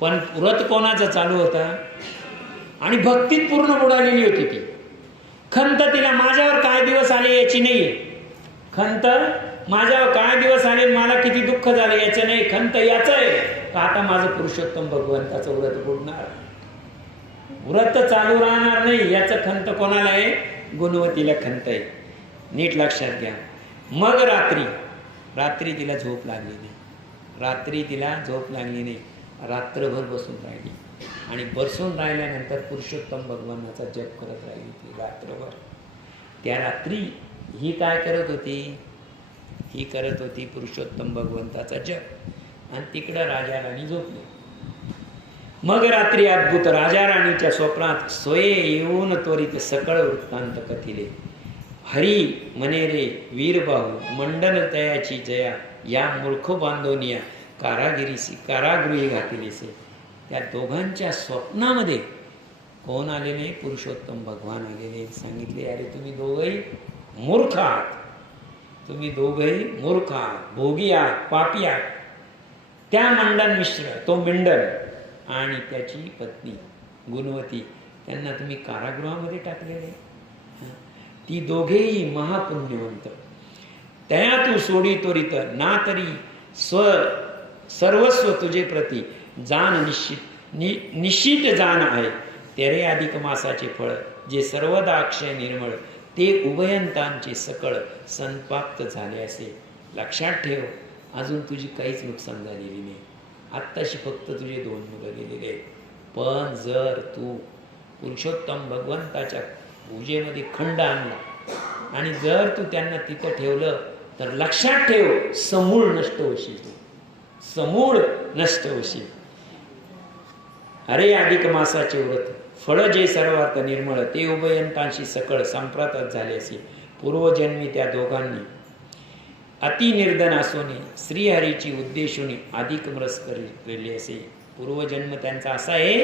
पण व्रत कोणाचा चालू होता आणि भक्तीत पूर्ण बुडालेली होती ती. खंत तिला माझ्यावर काय दिवस आले याची नाही, खंत माझ्यावर काय दिवस आले, मला किती दुःख झाले याचं नाही, खंत याचं आहे का आता माझं पुरुषोत्तम भगवंताचं व्रत बुडणार, व्रत चालू राहणार नाही, याचं खंत कोणाला आहे, गुणवतीला खंत आहे. नीट लक्षात घ्या. मग रात्री तिला झोप लागली नाही, रात्री तिला झोप लागली नाही, रात्रभर बसून राहिली आणि बसून राहिल्यानंतर पुरुषोत्तम भगवानाचा जप करत राहिली ती रात्रभर. त्या रात्री ही काय करत होती, ही करत होती पुरुषोत्तम भगवंताचा जप आणि तिकडं राजा राणी झोपली. मग रात्री अद्भुत राजा राणीच्या स्वप्नात सोये येऊन त्वरित सकळ वृत्तांत कथिले. हरी म्हणे रे वीरबाहू मंडन तयाची जया, या मूर्ख बांधोनिया कारागृही घातिलेसे. त्या दोघांच्या स्वप्नामध्ये कोण आलेले, पुरुषोत्तम भगवान आलेले. सांगितले अरे तुम्ही दोघंही मूर्ख आहात, तुम्ही दोघंही मूर्ख आहात, भोगी आहात, पापी आहात. त्या मंडन मिश्र तो मिंडन आणि त्याची पत्नी गुणवती, त्यांना तुम्ही कारागृहामध्ये टाकलेले. ती दोघेही महापुण्यवंत. त्या तू सोडी त्वरित ना तरी सर्वस्व तुझे प्रती जाण निश्चित जाण आहे. तेरे अधिक मासाचे फळ जे सर्वदा अक्षय निर्मळ, ते उभयंतांचे सकळ संपाप्त झाले असे. लक्षात ठेव, अजून तुझी काहीच नुकसान झालेली नाही. आत्ताशी फक्त तुझे 2 मुलं गेलेले आहेत. पण जर तू पुरुषोत्तम भगवंताच्या पूजेमध्ये खंड आणला आणि जर तू त्यांना तिथं ठेवलं तर लक्षात ठेव, समूळ नष्ट होशील, तू समूळ नष्ट होशील. अरे अधिक मासाचे व्रत फळ जे सर्वार्थ निर्मळ, ते उभयंतांशी सकळ संप्रातच झाले असे. पूर्वजन्मी त्या दोघांनी अति निर्धन असोनी श्रीहरीची उद्देशुनी अधिक मरस केली असे. पूर्वजन्म त्यांचा असा आहे,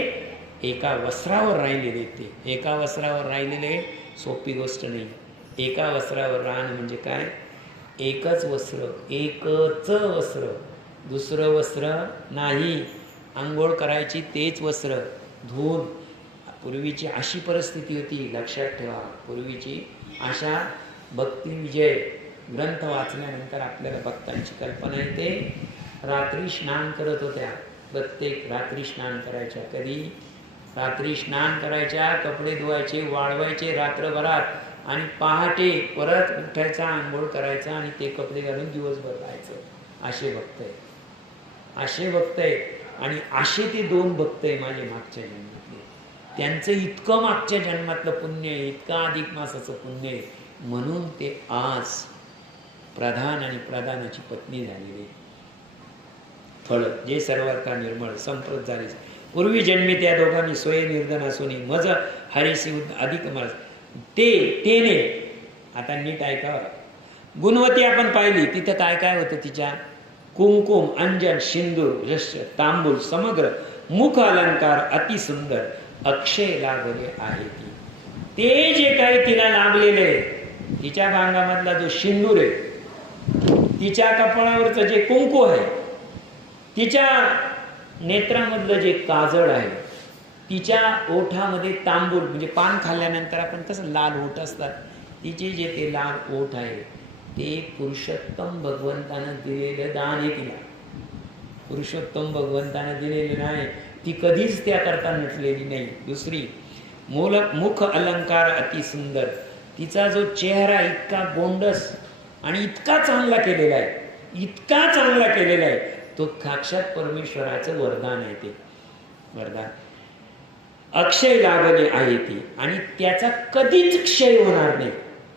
एका वस्त्रावर राहिलेले ते. एका वस्त्रावर राहिलेले सोपी गोष्ट नाही. एका वस्त्रावर राहणं म्हणजे काय? एकच वस्त्र, एकच वस्त्र, दुसरं वस्त्र नाही. आंघोळ करायची तेच वस्त्र धुवून. पूर्वीची अशी परिस्थिती होती, लक्षात ठेवा. पूर्वीची अशा भक्ती विजय ग्रंथ वाचल्यानंतर आपल्याला भक्तांची कल्पना येते. रात्री स्नान करत होत्या, प्रत्येक रात्री स्नान करायच्या. कधी? रात्री स्नान करायच्या, कपडे धुवायचे, वाळवायचे रात्रभरात, आणि पहाटे परत उठायचा, आंघोळ करायचा आणि ते कपडे घालून दिवसभर राहायचं. असे भक्त आहे, असे भक्त आहे. आणि असे ते 2 भक्त आहे माझे मागच्या जन्मातले. त्यांचं इतकं मागच्या जन्मातलं पुण्य आहे, इतकं अधिक मासाचं पुण्य आहे, म्हणून ते आज प्रधान आणि प्रधानाची पत्नी झालेली. फळ जे सर्वार्था निर्मळ संप्रत झाले. पूर्वी जन्मी त्या दोघांनी स्वय निर्धन असून मज हरिसी अधिक मास तेने. आता नीट ऐका. गुणवती आपण पाहिली, तिथं काय काय होतं तिच्या? कुंकुम, अंजन, सिंदूर, यश, तांबूल, समग्र मुख अलंकार अति सुंदर अक्षय लाभले आहे ती. ते जे काही तिला लाभलेले, तिच्या भांगामधला जो सिंदूर आहे, तिच्या कपाळावरचं जे कुंकू आहे, तिच्या नेत्रामधलं जे काजळ आहे, तिच्या ओठामध्ये तांबूल म्हणजे पान खाल्ल्यानंतर आपण कसं लाल ओठ असतात, तिचे जे ते लाल ओठ आहे ते पुरुषोत्तम भगवंतानं दिलेलं दान आहे तिला. पुरुषोत्तम भगवंतानं दिलेलं नाही, ती कधीच त्याकरता नटलेली नाही. दुसरी मुख अलंकार अति सुंदर. तिचा जो चेहरा इतका गोंडस आणि इतका चांगला केलेला आहे, इतका चांगला केलेला आहे, तो साक्षात परमेश्वराचं वरदान आहे. ते वरदान अक्षय लाभले आहे ती, आणि त्याचा कधीच क्षय होणार नाही.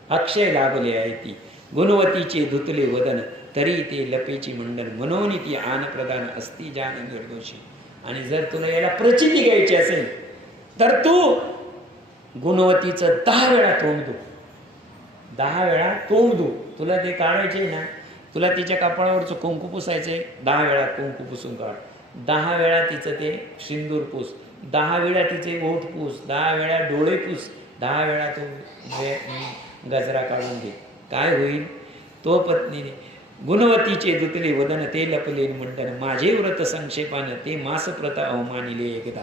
अक्षय लाभले आहे ती. गुणवतीचे धुतले वदन तरी ते लपेची मंडन, मनोनी ती आन प्रदान असती जान निर्दोषी. आणि जर तुला याला प्रचिती घ्यायची असेल तर तू गुणवतीचं 10 वेळा तोंड धु, 10 वेळा तोंड धु. तुला ते काढायचे ना, तुला तिच्या कपाळावरचं कुंकू पुसायचंय, 10 वेळा कुंकू पुसून काढ. 10 वेळा तिचं ते सिंदूर पुस, 10 वेळा तिचे ओठ पुस, 10 वेळा डोळे पुस, 10 वेळा तो गजरा काढून दे. काय होईल? तो पत्नीने गुणवतीचे दुतले वदन ते लपले मंडन, माझे व्रत संक्षेपानं ते मास प्रत अवमानिले एकदा.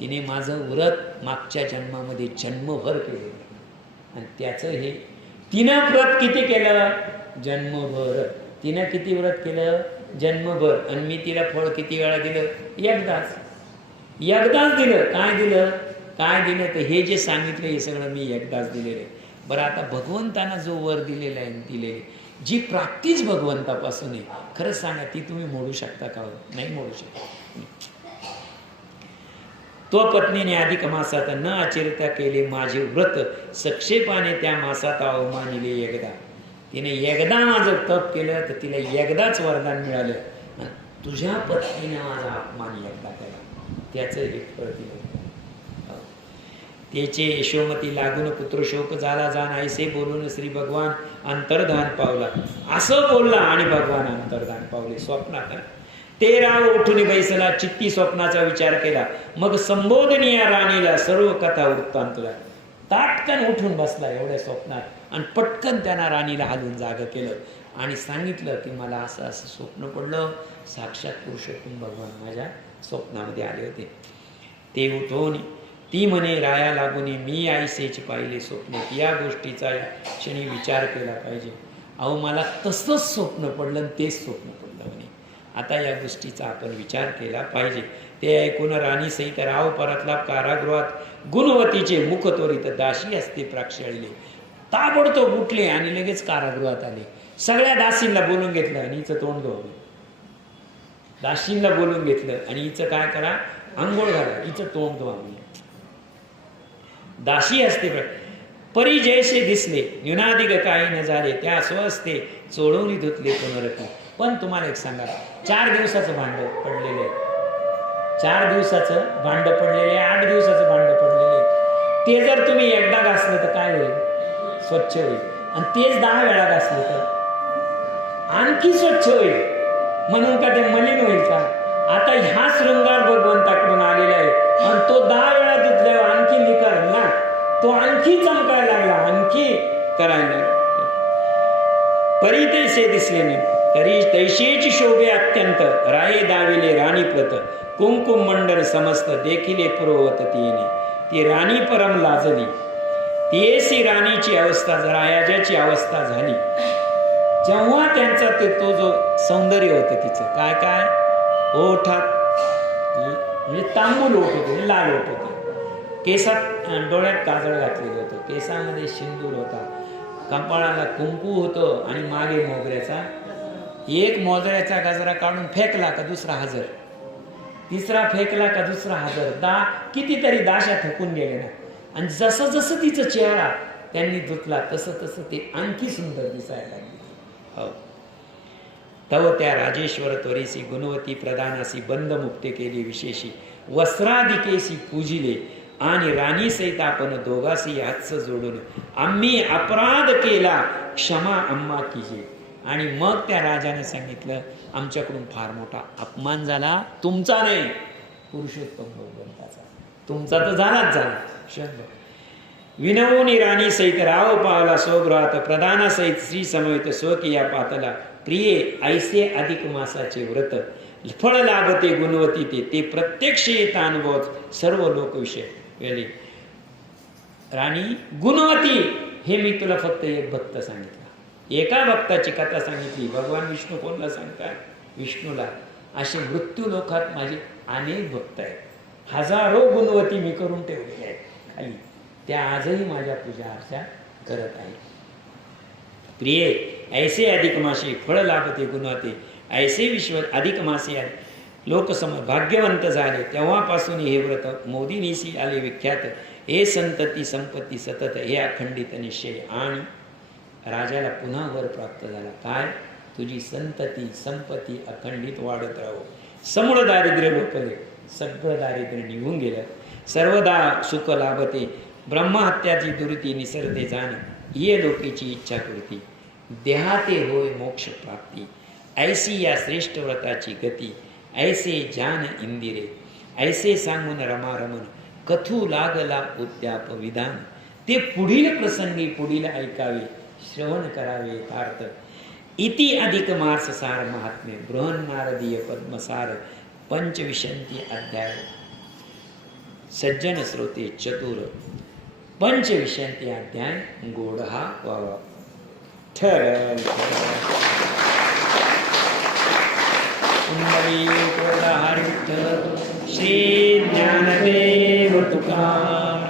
तिने माझं व्रत मागच्या जन्मामध्ये जन्मभर केलेलं, आणि त्याचं हे तिनं व्रत किती केलं? जन्मभर. तिनं किती व्रत केलं? जन्मभर. आणि मी तिला फळ किती वेळा दिलं? एकदाच. एकदाच दिलं. काय दिलं? काय दिलं? तर हे जे सांगितलं हे सगळं मी एकदाच दिलेलं आहे. बरं, आता भगवंताना जो वर दिलेला आहे, दिलेली जी प्राप्तीच भगवंतापासून आहे, खरंच सांगा ती तुम्ही मोडू शकता का? नाही मोडू शकत. तो पत्नीने अधिक मासात न आचरिता केले माझे व्रत, सक्षेपाने त्या मासात अवमानिले एकदा. तिने एकदा माझं तप केलं तर तिला एकदाच वरदान मिळालं, आणि तुझ्या पत्नीने माझा अपमान एकदा केला, त्याचं हे फळ दिलं. त्याचे यशोमती लागून पुत्र शोक झाला, जाण ऐसे बोलून श्री भगवान अंतर्धान पावला. असं बोलला आणि भगवान अंतर्धान पावले स्वप्नात. ते राव उठून बैसला, चित्ती स्वप्नाचा विचार केला, मग संबोधनीय राणीला सर्व कथा वृत्तांतला. ताटकन उठून बसला एवढ्या स्वप्नात, आणि पटकन त्यांना राणीला हालून जाग केलं आणि सांगितलं की मला असं असं स्वप्न पडलं, साक्षात पुरुषोत्तम भगवान माझ्या स्वप्नामध्ये आले होते. ते उठून ती म्हणे राया लागून मी आईसेच पाहिले स्वप्न, या गोष्टीचा क्षणी विचार केला पाहिजे. अहो मला तसंच स्वप्न पडलं आणि तेच स्वप्न पडलं म्हणे. आता या गोष्टीचा आपण विचार केला पाहिजे. ते ऐकून राणी सहित राव परतला कारागृहात, गुणवतीचे मुख त्वरित दासी असते प्राक्षाळीले. ताबडतोब उठले आणि लगेच कारागृहात आले. सगळ्या दासींना बोलून घेतलं आणि हिचं तोंड धुवलं. दासींना बोलून घेतलं आणि हिचं काय करा? आंघोळ घाला, हिचं तोंड धुवा. दासी असते परी जैसे दिसले, न्यूनाधिक काही न झाले, त्या स्वस्ते चोळवणी धुतले पुनरती. पण तुम्हाला एक सांगा, 4 दिवसाचं भांड पडलेलं आहे, 4 दिवसाचं भांड पडलेलं आहे, 8 दिवसाचं भांड पडलेलं आहे. ते जर तुम्ही एकदा घासलं तर काय होईल? स्वच्छ होईल. आणि तेच 10 वेळा घासलं तर आणखी स्वच्छ होईल. म्हणून का ते मलिन होईल का? आता ह्या शृंगार भगवंताकडून आलेला आहे आणि तो 10 वेळा धुतल्यावर आणखी निकाल ना, तो आणखी चमकायला लागला, आणखी करायला लागला. परी तैसे दिसले नाही तरी तैसेची शोभे अत्यंत, राये दाविले राणी प्रत, कुंकुम मंडल समस्त देखिले पुरोवत तिने. ती राणी परम लाजली. तीएसी राणीची अवस्था रायाची अवस्था झाली जेव्हा त्यांचा तो जो सौंदर्य होतं तिचं काय काय ओठात म्हणजे तांबूल ओठ होते, लाल ओठ होते, केसात डोळ्यात काजळ घातलेलं होतं, केसामध्ये सिंदूर होता, कपाळाला कुंकू होतं आणि मागे मोगऱ्याचा एक मोगऱ्याचा गजरा काढून फेकला का दुसरा हजर, तिसरा फेकला का दुसरा हजर, कितीतरी दाशा थकून गेले ना. आणि जसं जसं तिचं चेहरा त्यांनी धुतला तसं तसं ते आणखी सुंदर दिसायला लागली. हो तव त्या राजेश्वर त्वरेसी गुणवती प्रधानासी बंद मुक्ते केली विशेषी, वस्त्राधिकेसी पूजिले आणि राणी सहित आपण दोघासी हातच जोडून आम्ही अपराध केला क्षमा आम्हा कीजे. आणि मग त्या राजाने सांगितलं आमच्याकडून फार मोठा अपमान झाला, तुमचा नाही पुरुषोत्तम भगवंताचा, तुमचा तर झालाच झाला. शंभर विनवून राणी सहित राव पावला स्वगृहात, प्रधाना सहित श्री समवेत स्वकिया पातला, प्रिये ऐसे अधिक मासाचे व्रत, फळ लाभते गुणवती ते प्रत्यक्ष येत अनुभव सर्व लोकविषय वेळी. राणी गुणवती हे मी तुला फक्त एक भक्त सांगितलं, एका भक्ताची कथा सांगितली. भगवान विष्णू कोणला सांगतात? विष्णूला. असे मृत्यू लोकात माझे अनेक भक्त आहेत, हजारो गुणवती मी करून ठेवलेले आहेत खाली, त्या आजही माझ्या पूजा अर्चा करत आहेत. प्रिय ऐसे अधिक मासे फळ लाभते गुणवते, ऐसे विश्व अधिक मासे लोकसमोर भाग्यवंत झाले तेव्हापासून हे व्रत मोदीनीसी आले विख्यात. हे संतती संपत्ती सतत हे अखंडित निश्चय. आणि राजाला पुन्हा वर प्राप्त झाला. काय? तुझी संतती संपत्ती अखंडित वाढत राहो, समूळ दारिद्र्य लोकले, सगळं दारिद्र्य निघून गेलं, सर्वदा सुख लाभते, ब्रह्महत्याची दुर्ती निसरते जाण, ये लोकेची इच्छा कृती, देहाते होय मोक्ष प्राप्ती, ऐसी या श्रेष्ठ व्रताची गती, ऐसे जान इंदिरे, ऐसे सांगून रमारमण, कथू लागला उद्याप विधान, ते पुढील प्रसंगी पुढील ऐकावे, श्रवण करावे तार्थ. इति अधिक मास सार महात्म्य बृहन नारदीय पद्मसार, पंचविशंती अध्याय. सज्जन श्रोते चतुर, पंचविशंती अध्याय गोडहा व्हावा. ठरल श्री ज्ञानदेव तुकाराम,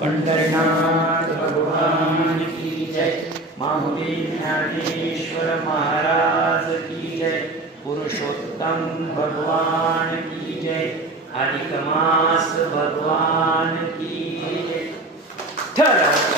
पंढरनाथ भगवान की जय, माहुली ज्ञानेश्वर महाराज की जय, पुरुषोत्तम भगवान की जय, अधिक मास भगवान की जय. ठरल